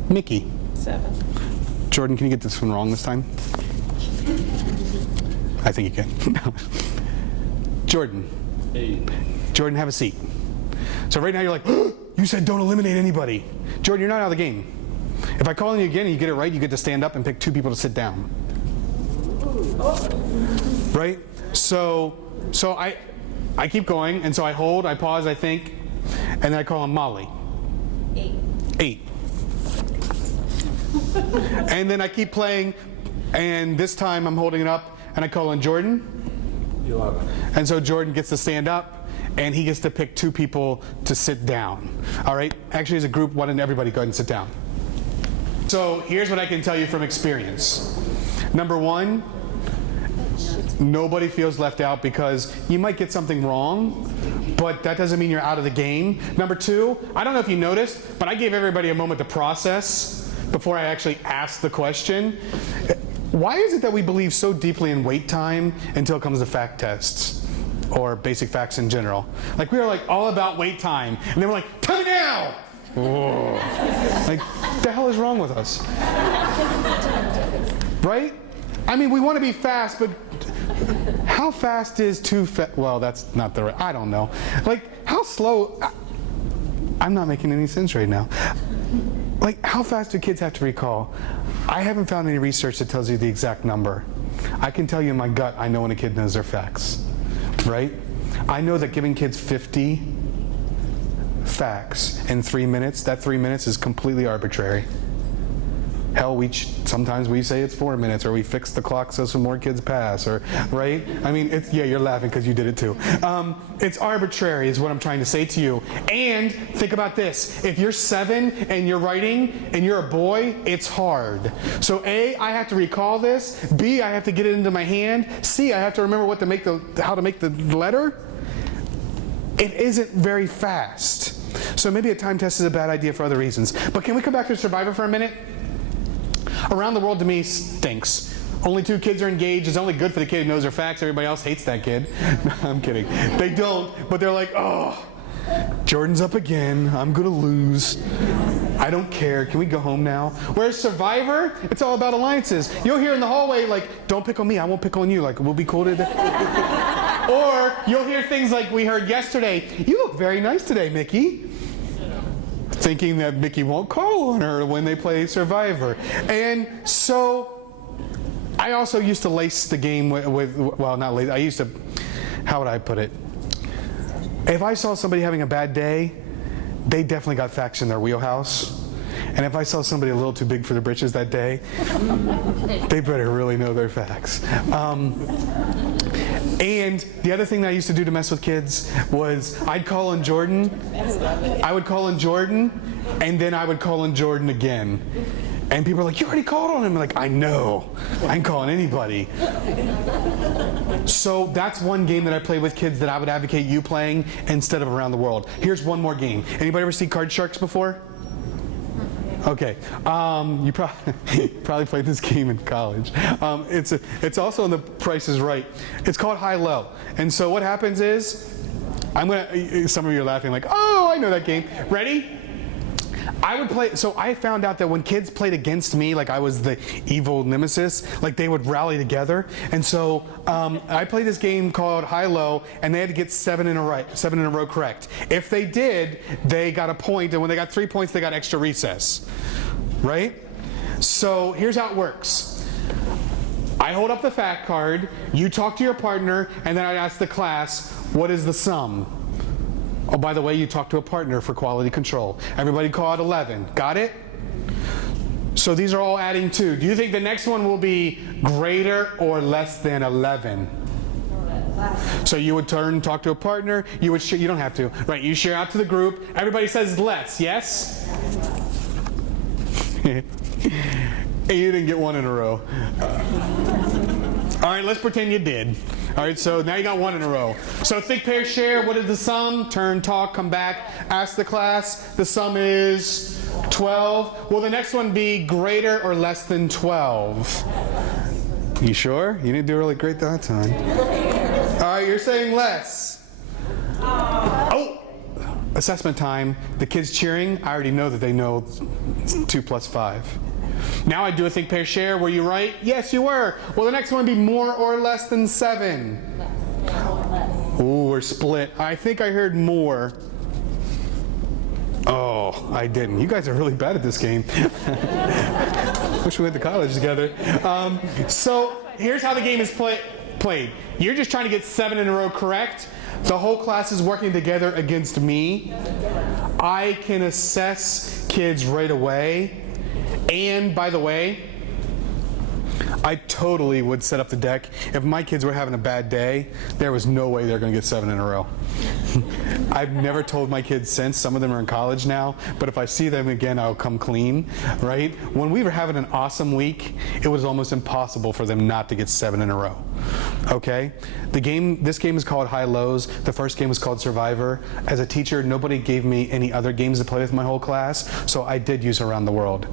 Mickey. 7. Jordan, can you get this one wrong this time? I think you can. Jordan. 8. Jordan, have a seat. So right now you're like, you said don't eliminate anybody. Jordan, you're not out of the game. If I call on you again and you get it right, you get to stand up and pick 2 people to sit down. Right? So I keep going, and so I hold, I pause, I think, and then I call on Molly. 8. And then I keep playing, and this time I'm holding it up, and I call on Jordan. 11. And so Jordan gets to stand up, and he gets to pick 2 people to sit down. All right? Actually, as a group, why don't everybody go ahead and sit down? So here's what I can tell you from experience. Number 1, nobody feels left out because you might get something wrong, but that doesn't mean you're out of the game. Number 2, I don't know if you noticed, but I gave everybody a moment to process before I actually asked the question. Why is it that we believe so deeply in wait time until it comes to fact tests or basic facts in general? Like, we are like all about wait time, and then we're like, tell me now! Whoa. Like, the hell is wrong with us? Right? I mean, we want to be fast, but how fast is too fast? Well, that's not the right, I don't know. Like, how slow? I'm not making any sense right now. Like, how fast do kids have to recall? I haven't found any research that tells you the exact number. I can tell you in my gut, I know when a kid knows their facts, right? I know that giving kids 50 facts in 3 minutes, that 3 minutes is completely arbitrary. Hell, sometimes we say it's 4 minutes, or we fix the clock so some more kids pass, or, right? I mean, yeah, you're laughing because you did it too. It's arbitrary is what I'm trying to say to you. And think about this. If you're 7 and you're writing and you're a boy, it's hard. So A, I have to recall this. B, I have to get it into my hand. C, I have to remember how to make the letter. It isn't very fast. So maybe a time test is a bad idea for other reasons. But can we come back to Survivor for a minute? Around the World to me stinks. Only 2 kids are engaged. It's only good for the kid who knows their facts. Everybody else hates that kid. No, I'm kidding. They don't, but they're like, oh, Jordan's up again. I'm going to lose. I don't care. Can we go home now? Whereas Survivor, it's all about alliances. You'll hear in the hallway, like, don't pick on me. I won't pick on you. Like, we'll be cool today. Or you'll hear things like we heard yesterday. You look very nice today, Mickey. Thinking that Mickey won't call on her when they play Survivor. And so I also used to lace the game with well, not lace, I used to, how would I put it? If I saw somebody having a bad day, they definitely got facts in their wheelhouse. And if I saw somebody a little too big for their britches that day, they better really know their facts. And the other thing that I used to do to mess with kids was I'd call on Jordan. I would call on Jordan, and then I would call on Jordan again. And people are like, you already called on him. I'm like, I know. I can call on anybody. So that's one game that I play with kids that I would advocate you playing instead of Around the World. Here's one more game. Anybody ever see Card Sharks before? Okay, you probably played this game in college. It's also on The Price is Right. It's called High Low. And so what happens is, some of you are laughing like, oh, I know that game. Ready? I would play, so I found out that when kids played against me, like I was the evil nemesis, like they would rally together. And so I played this game called High Low, and they had to get 7 in a row correct. If they did, they got a point, and when they got 3 points, they got extra recess, right? So here's how it works. I hold up the fact card, you talk to your partner, and then I ask the class, what is the sum? Oh, by the way, you talk to a partner for quality control. Everybody call it 11. Got it? So these are all adding 2. Do you think the next one will be greater or less than 11? So you would talk to a partner. You would you don't have to. Right, you share out to the group. Everybody says less, yes? You didn't get 1 in a row. All right, let's pretend you did. All right, so now you got 1 in a row. So think, pair, share. What is the sum? Turn, talk, come back. Ask the class. The sum is 12. Will the next one be greater or less than 12? You sure? You didn't do really great that time. All right, you're saying less. Oh, assessment time. The kids cheering. I already know that they know 2 plus 5. Now I do a think, pair, share. Were you right? Yes, you were. Will the next one be more or less than 7? Ooh, we're split. I think I heard more. Well, I didn't. You guys are really bad at this game. Wish we went to college together. So here's how the game is played. You're just trying to get 7 in a row correct. The whole class is working together against me. I can assess kids right away. And by the way, I totally would set up the deck. If my kids were having a bad day, there was no way they're going to get 7 in a row. I've never told my kids since. Some of them are in college now, but if I see them again, I'll come clean, right? When we were having an awesome week, it was almost impossible for them not to get 7 in a row, okay? This game is called High Lows. The first game was called Survivor. As a teacher, nobody gave me any other games to play with my whole class, so I did use Around the World,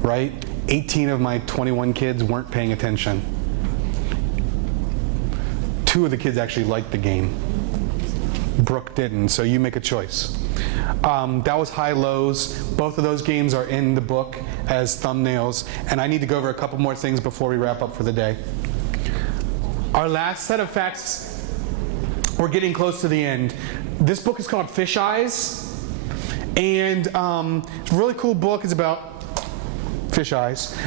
right? 18 of my 21 kids weren't paying attention. 2 of the kids actually liked the game. Brooke didn't, so you make a choice. That was High Lows. Both of those games are in the book as thumbnails, and I need to go over a couple more things before we wrap up for the day. Our last set of facts, we're getting close to the end. This book is called Fish Eyes, and it's a really cool book. It's about fish eyes.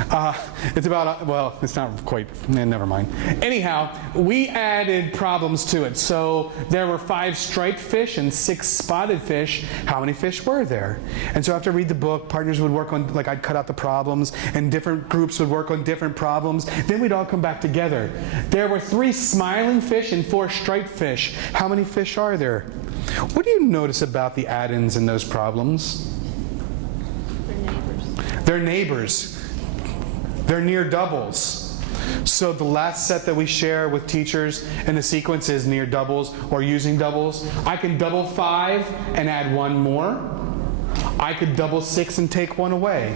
It's about, well, it's not quite, never mind. Anyhow, we added problems to it. So there were 5 striped fish and 6 spotted fish. How many fish were there? And so after I read the book, partners would work on, like I'd cut out the problems, and different groups would work on different problems. Then we'd all come back together. There were 3 smiling fish and 4 striped fish. How many fish are there? What do you notice about the add-ins in those problems? They're neighbors. They're near doubles. So the last set that we share with teachers in the sequence is near doubles or using doubles. I can double 5 and add 1 more. I could double 6 and take 1 away.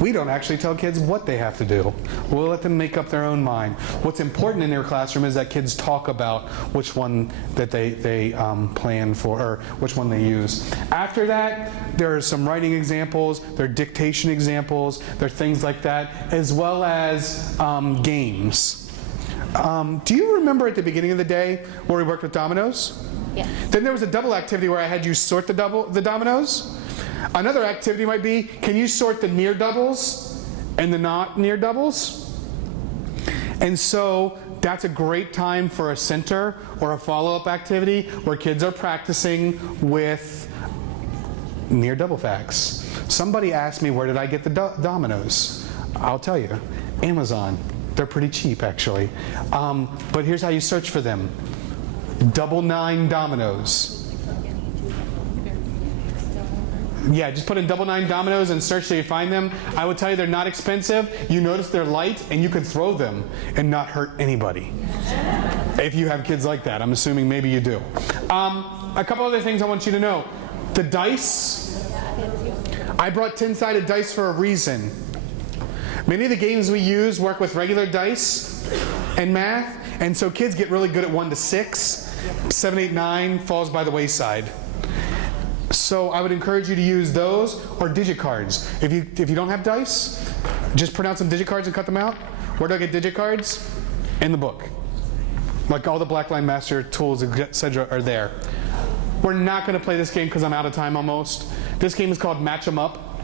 We don't actually tell kids what they have to do. We'll let them make up their own mind. What's important in their classroom is that kids talk about which one that they plan for, or which one they use. After that, there are some writing examples, there are dictation examples, there are things like that, as well as games. Do you remember at the beginning of the day where we worked with dominoes? Yeah. Then there was a double activity where I had you sort the dominoes. Another activity might be, can you sort the near doubles and the not near doubles? And so that's a great time for a center or a follow-up activity where kids are practicing with near double facts. Somebody asked me, where did I get the dominoes? I'll tell you, Amazon. They're pretty cheap, actually. But here's how you search for them. 9 dominoes. Yeah, just put in 9 dominoes and search till you find them. I would tell you they're not expensive. You notice they're light, and you can throw them and not hurt anybody. If you have kids like that, I'm assuming maybe you do. A couple other things I want you to know. The dice. I brought 10-sided dice for a reason. Many of the games we use work with regular dice and math, and so kids get really good at 1 to 6. 7, 8, 9 falls by the wayside. So I would encourage you to use those or digit cards. If you don't have dice, just print out some digit cards and cut them out. Where do I get digit cards? In the book. Like all the Blackline Master tools, etc. are there. We're not going to play this game because I'm out of time almost. This game is called Match 'em Up.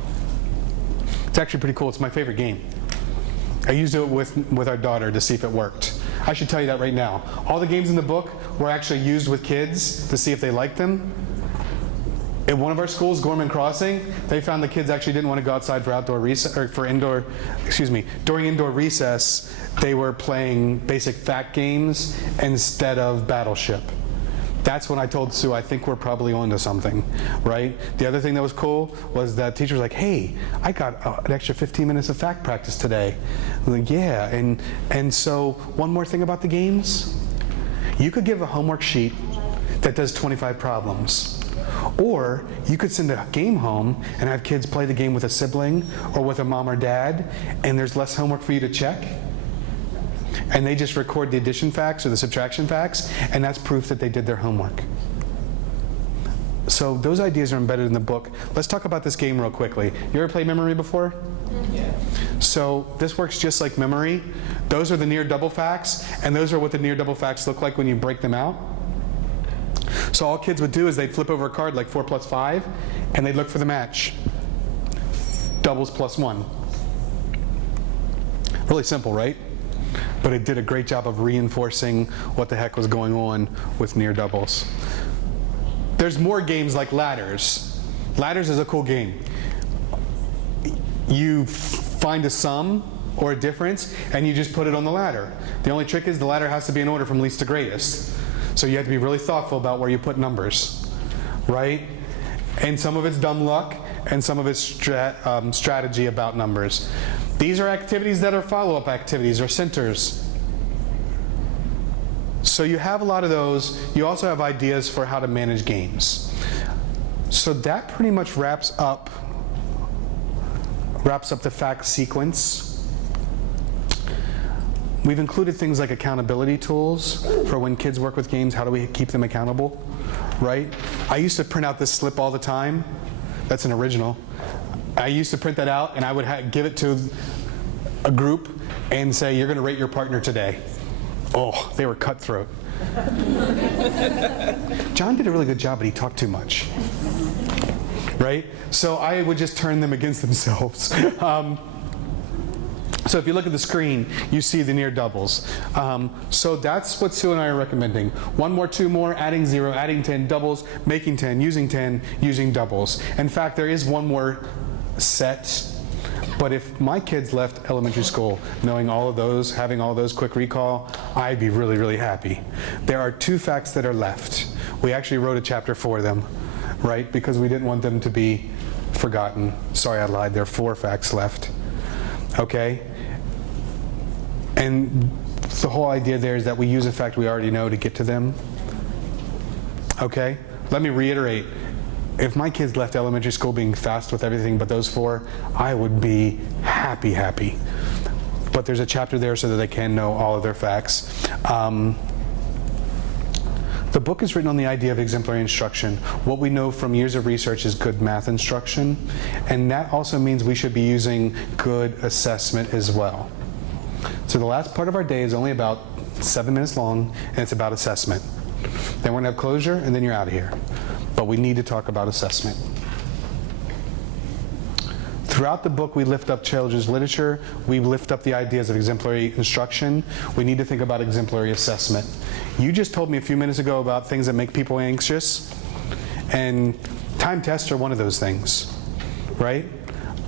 It's actually pretty cool. It's my favorite game. I used it with our daughter to see if it worked. I should tell you that right now. All the games in the book were actually used with kids to see if they liked them. At one of our schools, Gorman Crossing, they found the kids actually didn't want to go outside for outdoor recess, or for indoor, during indoor recess, they were playing basic fact games instead of Battleship. That's when I told Sue, I think we're probably onto something, right? The other thing that was cool was that teacher was like, hey, I got an extra 15 minutes of fact practice today. I'm like, yeah, and so one more thing about the games. You could give a homework sheet that does 25 problems. Or you could send a game home and have kids play the game with a sibling or with a mom or dad, and there's less homework for you to check. And they just record the addition facts or the subtraction facts, and that's proof that they did their homework. So those ideas are embedded in the book. Let's talk about this game real quickly. You ever played memory before? Yeah. So this works just like memory. Those are the near double facts, and those are what the near double facts look like when you break them out. So all kids would do is they'd flip over a card like 4 plus 5, and they'd look for the match. doubles plus 1. Really simple, right? But it did a great job of reinforcing what the heck was going on with near doubles. There's more games like ladders. Ladders is a cool game. You find a sum or a difference, and you just put it on the ladder. The only trick is the ladder has to be in order from least to greatest. So you have to be really thoughtful about where you put numbers, right? And some of it's dumb luck, and some of it's strategy about numbers. These are activities that are follow-up activities or centers. So you have a lot of those. You also have ideas for how to manage games. So that pretty much wraps up the fact sequence. We've included things like accountability tools for when kids work with games. How do we keep them accountable, right? I used to print out this slip all the time. That's an original. I used to print that out, and I would give it to a group and say, you're going to rate your partner today. Oh, they were cutthroat. John did a really good job, but he talked too much. Right? So I would just turn them against themselves. So if you look at the screen, you see the near doubles. So that's what Sue and I are recommending. 1 more, 2 more, adding 0, adding 10, doubles, making 10, using doubles. In fact, there is one more set. But if my kids left elementary school knowing all of those, having all those quick recall, I'd be really, really happy. There are 2 facts that are left. We actually wrote a chapter for them, right? Because we didn't want them to be forgotten. Sorry, I lied. There are 4 facts left. Okay? And the whole idea there is that we use a fact we already know to get to them. Okay? Let me reiterate. If my kids left elementary school being fast with everything but those 4, I would be happy. But there's a chapter there so that they can know all of their facts. The book is written on the idea of exemplary instruction. What we know from years of research is good math instruction, and that also means we should be using good assessment as well. So the last part of our day is only about 7 minutes long, and it's about assessment. Then we're going to have closure, and then you're out of here. But we need to talk about assessment. Throughout the book, we lift up children's literature. We lift up the ideas of exemplary instruction. We need to think about exemplary assessment. You just told me a few minutes ago about things that make people anxious, and time tests are one of those things, right?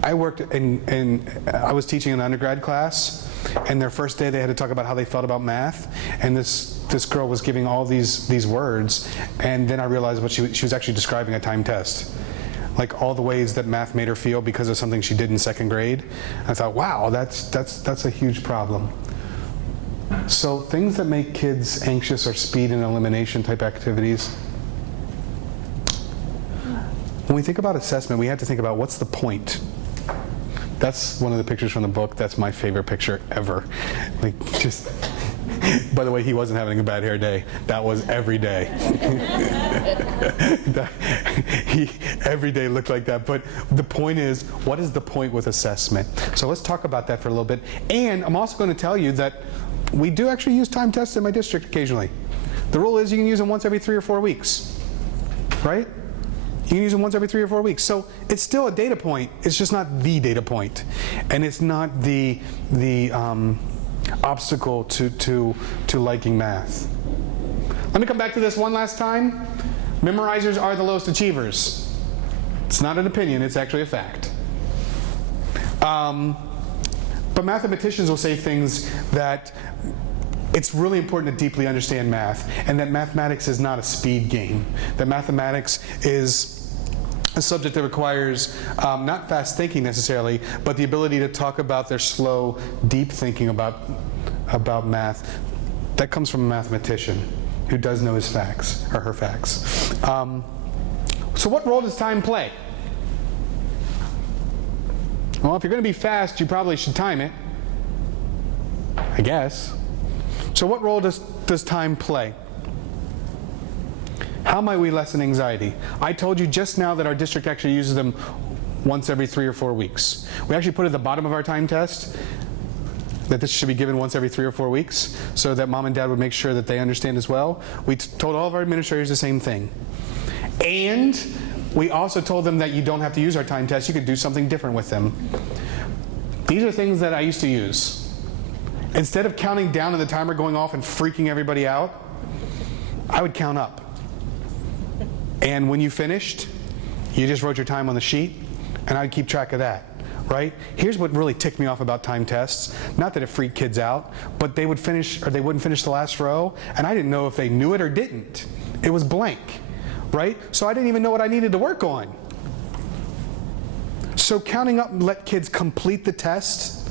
I worked I was teaching an undergrad class, and their first day they had to talk about how they felt about math, and this girl was giving all these words, and then I realized what she was actually describing a time test. Like all the ways that math made her feel because of something she did in 2nd grade. I thought, wow, that's a huge problem. So things that make kids anxious are speed and elimination type activities. When we think about assessment, we have to think about what's the point. That's one of the pictures from the book. That's my favorite picture ever. Like, just, by the way, he wasn't having a bad hair day. That was every day. Every day looked like that. But the point is, what is the point with assessment? So let's talk about that for a little bit. And I'm also going to tell you that we do actually use time tests in my district occasionally. The rule is you can use them once every 3 or 4 weeks, right? You can use them once every 3 or 4 weeks. So it's still a data point. It's just not the data point. And it's not the obstacle to liking math. Let me come back to this one last time. Memorizers are the lowest achievers. It's not an opinion, it's actually a fact. But mathematicians will say things that it's really important to deeply understand math, and that mathematics is not a speed game. That mathematics is a subject that requires not fast thinking necessarily, but the ability to talk about their slow, deep thinking about math. That comes from a mathematician who does know his facts, or her facts. So what role does time play? Well, if you're going to be fast, you probably should time it, I guess. So what role does time play? How might we lessen anxiety? I told you just now that our district actually uses them once every 3 or 4 weeks. We actually put at the bottom of our time test that this should be given once every 3 or 4 weeks so that mom and dad would make sure that they understand as well. We told all of our administrators the same thing. And We also told them that you don't have to use our time test. You could do something different with them. These are things that I used to use. Instead of counting down to the timer going off and freaking everybody out, I would count up. And when you finished, you just wrote your time on the sheet, and I'd keep track of that, right? Here's what really ticked me off about time tests. Not that it freaked kids out, but they would finish, or they wouldn't finish the last row, and I didn't know if they knew it or didn't. It was blank, right? So I didn't even know what I needed to work on. So counting up let kids complete the test,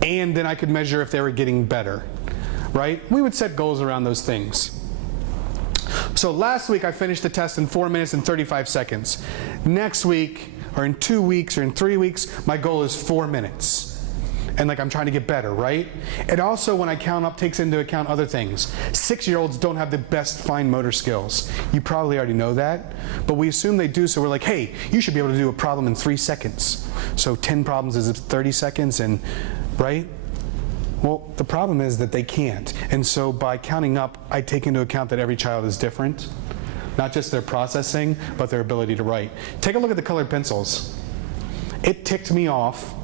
and then I could measure if they were getting better, right? We would set goals around those things. So last week I finished the test in 4 minutes and 35 seconds. Next week, or in 2 weeks, or in 3 weeks, my goal is 4 minutes. And like I'm trying to get better, right? It also, when I count up, takes into account other things. 6-year-olds don't have the best fine motor skills. You probably already know that, but we assume they do, so we're like, hey, you should be able to do a problem in 3 seconds. So 10 problems is 30 seconds, and right? Well, the problem is that they can't. And so by counting up, I take into account that every child is different. Not just their processing, but their ability to write. Take a look at the colored pencils. It ticked me off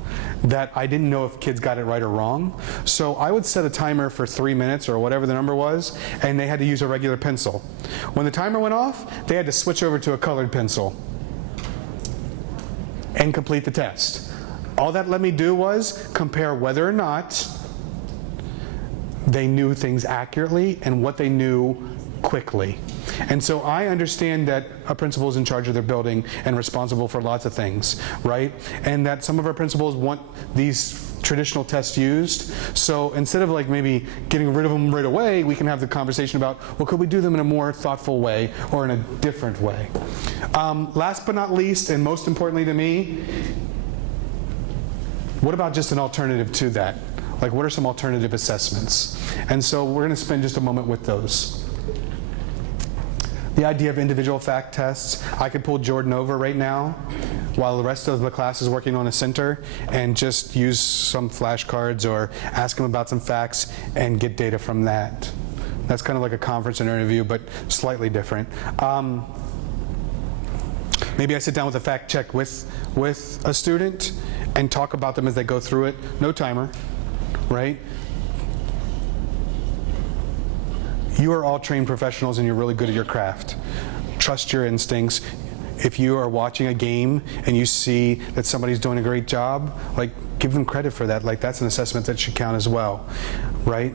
that I didn't know if kids got it right or wrong. So I would set a timer for 3 minutes or whatever the number was, and they had to use a regular pencil. When the timer went off, they had to switch over to a colored pencil and complete the test. All that let me do was compare whether or not they knew things accurately and what they knew quickly. And so I understand that a principal is in charge of their building and responsible for lots of things, right? And that some of our principals want these traditional tests used. So instead of like maybe getting rid of them right away, we can have the conversation about, well, could we do them in a more thoughtful way or in a different way? Last but not least, and most importantly to me, what about just an alternative to that? Like, what are some alternative assessments? And so we're going to spend just a moment with those. The idea of individual fact tests. I could pull Jordan over right now while the rest of the class is working on a center and just use some flashcards or ask him about some facts and get data from that. That's kind of like a conference interview, but slightly different. Maybe I sit down with a fact check with a student and talk about them as they go through it. No timer, right? You are all trained professionals and you're really good at your craft. Trust your instincts. If you are watching a game and you see that somebody's doing a great job, like, give them credit for that. Like, that's an assessment that should count as well, right?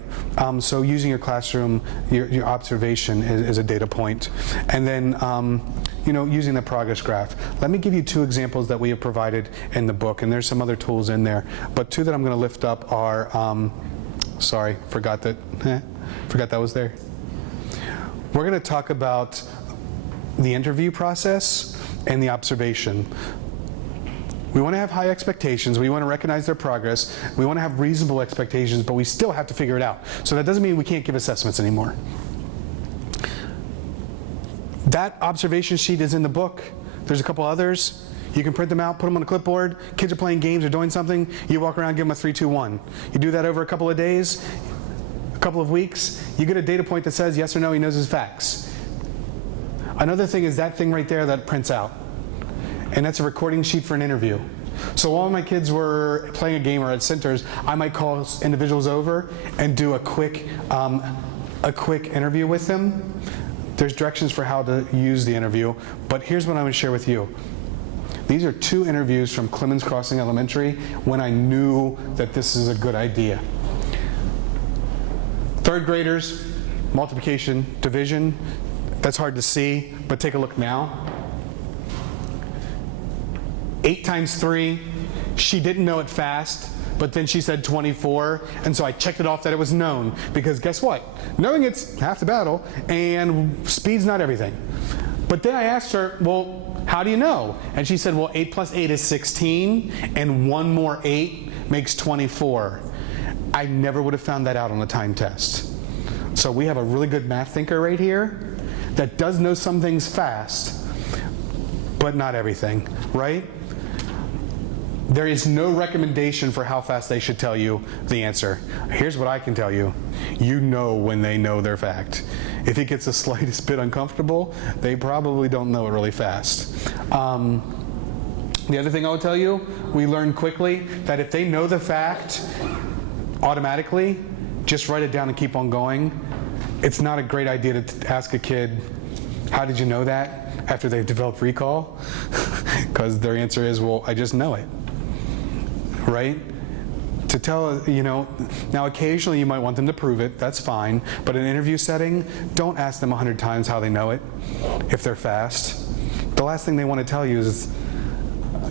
So using your classroom, your observation is a data point. And then, using the progress graph. Let me give you 2 examples that we have provided in the book, and there's some other tools in there. But 2 that I'm going to lift up are, sorry, forgot that was there. We're going to talk about the interview process and the observation. We want to have high expectations. We want to recognize their progress. We want to have reasonable expectations, but we still have to figure it out. So that doesn't mean we can't give assessments anymore. That observation sheet is in the book. There's a couple others. You can print them out, put them on a clipboard. Kids are playing games or doing something. You walk around, give them a 3, 2, 1. You do that over a couple of days, a couple of weeks. You get a data point that says yes or no, he knows his facts. Another thing is that thing right there that prints out. And that's a recording sheet for an interview. So while my kids were playing a game or at centers, I might call individuals over and do a quick interview with them. There's directions for how to use the interview, but here's what I'm going to share with you. These are 2 interviews from Clemens Crossing Elementary when I knew that this is a good idea. 3rd graders, multiplication, division. That's hard to see, but take a look now. 8 times 3, she didn't know it fast, but then she said 24, and so I checked it off that it was known, because guess what? Knowing it's half the battle, and speed's not everything. But then I asked her, well, how do you know? And she said, well, 8 plus 8 is 16, and 1 more 8 makes 24. I never would have found that out on a time test. So we have a really good math thinker right here that does know some things fast, but not everything, right? There is no recommendation for how fast they should tell you the answer. Here's what I can tell you. You know when they know their fact. If it gets the slightest bit uncomfortable, they probably don't know it really fast. The other thing I would tell you, we learned quickly that if they know the fact automatically, just write it down and keep on going. It's not a great idea to ask a kid, how did you know that, after they've developed recall? Because their answer is, well, I just know it, right? To tell, now occasionally you might want them to prove it, that's fine, but in an interview setting, don't ask them 100 times how they know it, if they're fast. The last thing they want to tell you is,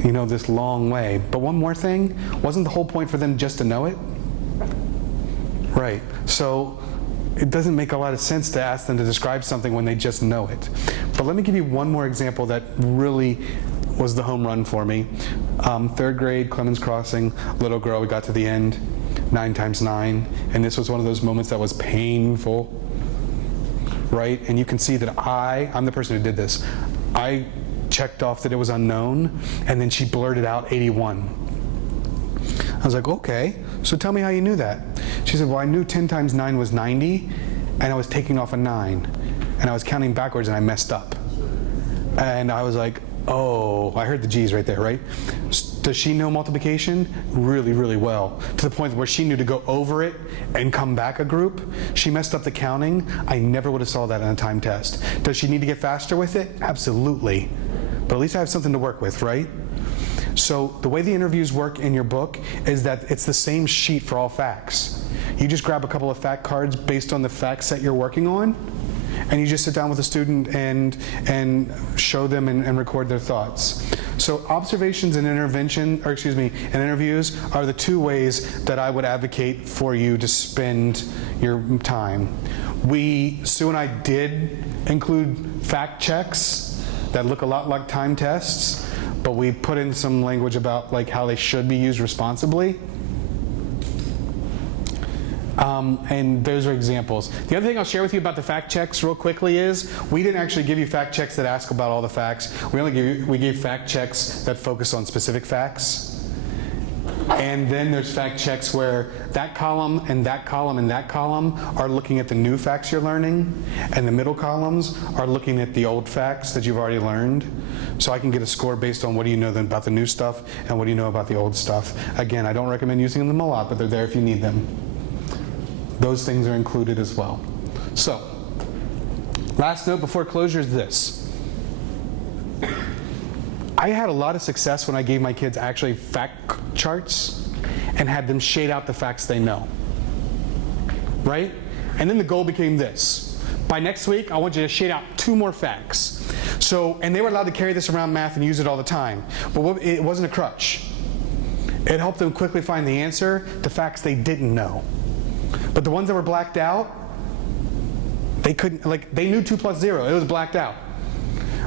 this long way. But one more thing, wasn't the whole point for them just to know it? Right, so it doesn't make a lot of sense to ask them to describe something when they just know it. But let me give you one more example that really was the home run for me. 3rd grade, Clemens Crossing, little girl, we got to the end, 9 times 9, and this was one of those moments that was painful, right? And you can see that I'm the person who did this. I checked off that it was unknown, and then she blurted out 81. I was like, okay, so tell me how you knew that. She said, well, I knew 10 times 9 was 90, and I was taking off a 9, and I was counting backwards, and I messed up. And I was like, oh, I heard the G's right there, right? Does she know multiplication? Really, really well. To the point where she knew to go over it and come back a group. She messed up the counting. I never would have saw that in a time test. Does she need to get faster with it? Absolutely. But at least I have something to work with, right? So the way the interviews work in your book is that it's the same sheet for all facts. You just grab a couple of fact cards based on the fact set you're working on, and you just sit down with a student and show them and record their thoughts. So observations and interviews are the 2 ways that I would advocate for you to spend your time. Sue and I did include fact checks that look a lot like time tests, but we put in some language about how they should be used responsibly. And those are examples. The other thing I'll share with you about the fact checks real quickly is we didn't actually give you fact checks that ask about all the facts. We gave fact checks that focus on specific facts. And then there's fact checks where that column and that column and that column are looking at the new facts you're learning, and the middle columns are looking at the old facts that you've already learned. So I can get a score based on what do you know about the new stuff and what do you know about the old stuff. Again, I don't recommend using them a lot, but they're there if you need them. Those things are included as well. So, last note before closure is this. I had a lot of success when I gave my kids actually fact charts and had them shade out the facts they know. Right? And then the goal became this. By next week, I want you to shade out 2 more facts. And they were allowed to carry this around math and use it all the time. But it wasn't a crutch. It helped them quickly find the answer to facts they didn't know. But the ones that were blacked out, they couldn't, they knew 2 plus 0. It was blacked out.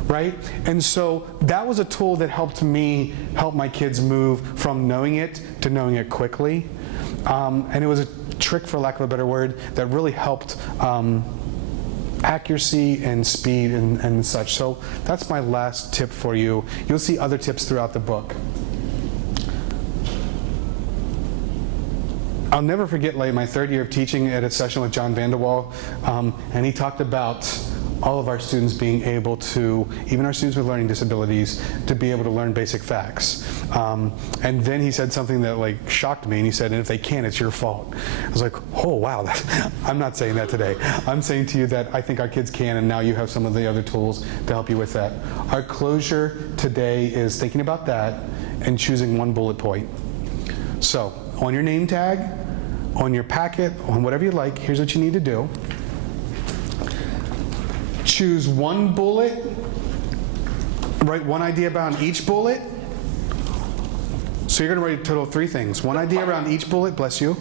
Right? And so that was a tool that helped me help my kids move from knowing it to knowing it quickly. And it was a trick, for lack of a better word, that really helped accuracy and speed and such. So that's my last tip for you. You'll see other tips throughout the book. I'll never forget my 3rd year of teaching at a session with John Vanderwall, and he talked about all of our students being able to, even our students with learning disabilities, to be able to learn basic facts. And then he said something that shocked me, and he said, and if they can't, it's your fault. I was like, oh wow, I'm not saying that today. I'm saying to you that I think our kids can, and now you have some of the other tools to help you with that. Our closure today is thinking about that and choosing 1 bullet point. So, on your name tag, on your packet, on whatever you like, here's what you need to do. Choose 1 bullet, write 1 idea about each bullet. So you're going to write a total of 3 things. 1 idea around each bullet, bless you,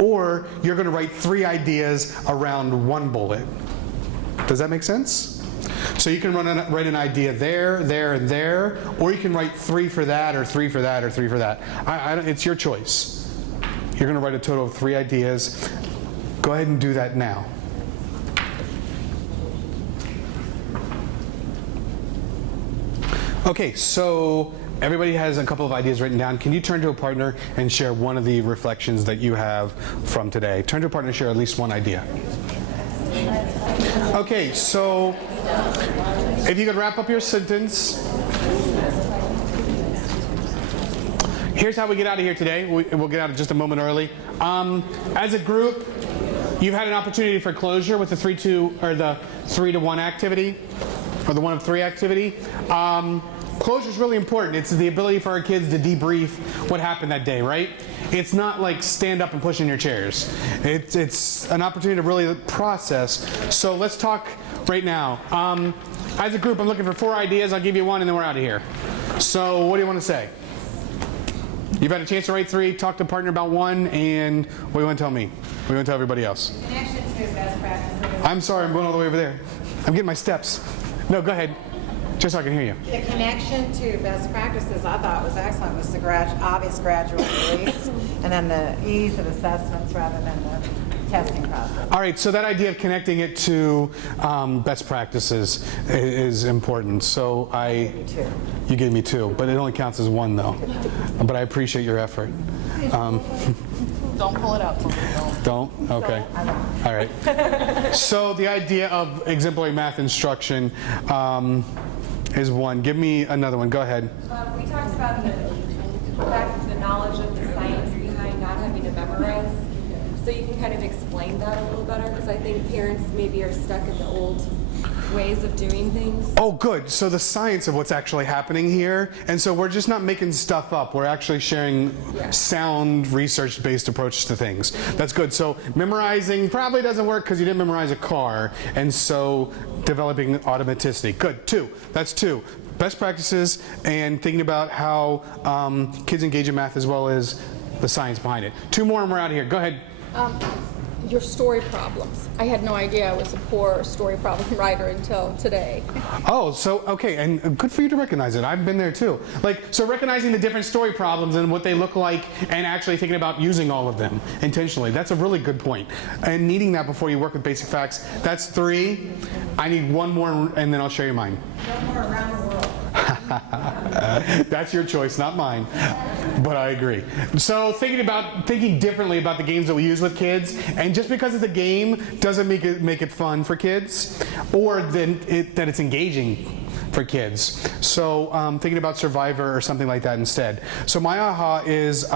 or you're going to write 3 ideas around 1 bullet. Does that make sense? So you can write an idea there, there, and there, or you can write 3 for that, or 3 for that, or 3 for that. It's your choice. You're going to write a total of 3 ideas. Go ahead and do that now. Okay, so everybody has a couple of ideas written down. Can you turn to a partner and share one of the reflections that you have from today? Turn to a partner and share at least 1 idea. Okay, so if you could wrap up your sentence. Here's how we get out of here today. We'll get out just a moment early. As a group, you've had an opportunity for closure with the 3-2 or the 3-to-1 activity, or the 1 of 3 activity. Closure is really important. It's the ability for our kids to debrief what happened that day, right? It's not like stand up and push in your chairs. It's an opportunity to really process. So let's talk right now. As a group, I'm looking for 4 ideas. I'll give you one and then we're out of here. So what do you want to say? You've had a chance to write 3, talk to a partner about 1, and what do you want to tell me? What do you want to tell everybody else? Connection to best practices. I'm sorry, I'm going all the way over there. I'm getting my steps. No, go ahead. Just so I can hear you. The connection to best practices I thought was excellent was the obvious gradual release and then the ease of assessments rather than the testing process. All right, so that idea of connecting it to best practices is important. So you gave me 2, but it only counts as 1 though. But I appreciate your effort. Don't pull it out. Don't? Okay. All right. So the idea of exemplary math instruction is 1. Give me another one. Go ahead. We talked about the knowledge of the science behind not having to memorize. So you can kind of explain that a little better, because I think parents maybe are stuck in the old ways of doing things. Oh, good. So the science of what's actually happening here. And so we're just not making stuff up. We're actually sharing sound research-based approaches to things. That's good. So memorizing probably doesn't work because you didn't memorize a car. And so developing automaticity. Good. 2. That's 2. Best practices and thinking about how kids engage in math as well as the science behind it. 2 more and we're out of here. Go ahead. Your story problems. I had no idea I was a poor story problem writer until today. Oh, so, okay, and good for you to recognize it. I've been there too. So recognizing the different story problems and what they look like and actually thinking about using all of them intentionally. That's a really good point. And needing that before you work with basic facts. That's 3. I need 1 more and then I'll share you mine. No more around the world. That's your choice, not mine. But I agree. So thinking differently about the games that we use with kids, and just because it's a game doesn't make it fun for kids, or that it's engaging for kids. So thinking about Survivor or something like that instead. So my aha is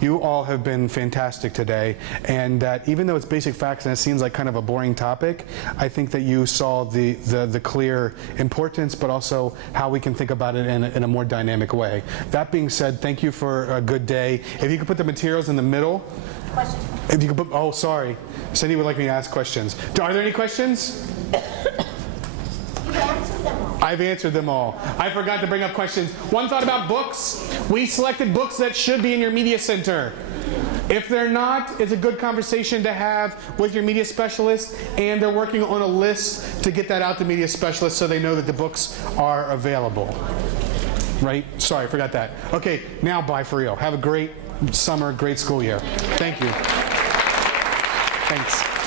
you all have been fantastic today, and that even though it's basic facts and it seems like kind of a boring topic, I think that you saw the clear importance, but also how we can think about it in a more dynamic way. That being said, thank you for a good day. If you could put the materials in the middle. Question. If you could put, oh, sorry. Cindy would like me to ask questions. Are there any questions? I've answered them all. I forgot to bring up questions. One thought about books. We selected books that should be in your media center. If they're not, it's a good conversation to have with your media specialist, and they're working on a list to get that out to media specialists so they know that the books are available. Right? Sorry, I forgot that. Okay, now bye for real. Have a great summer, great school year. Thank you. Thanks.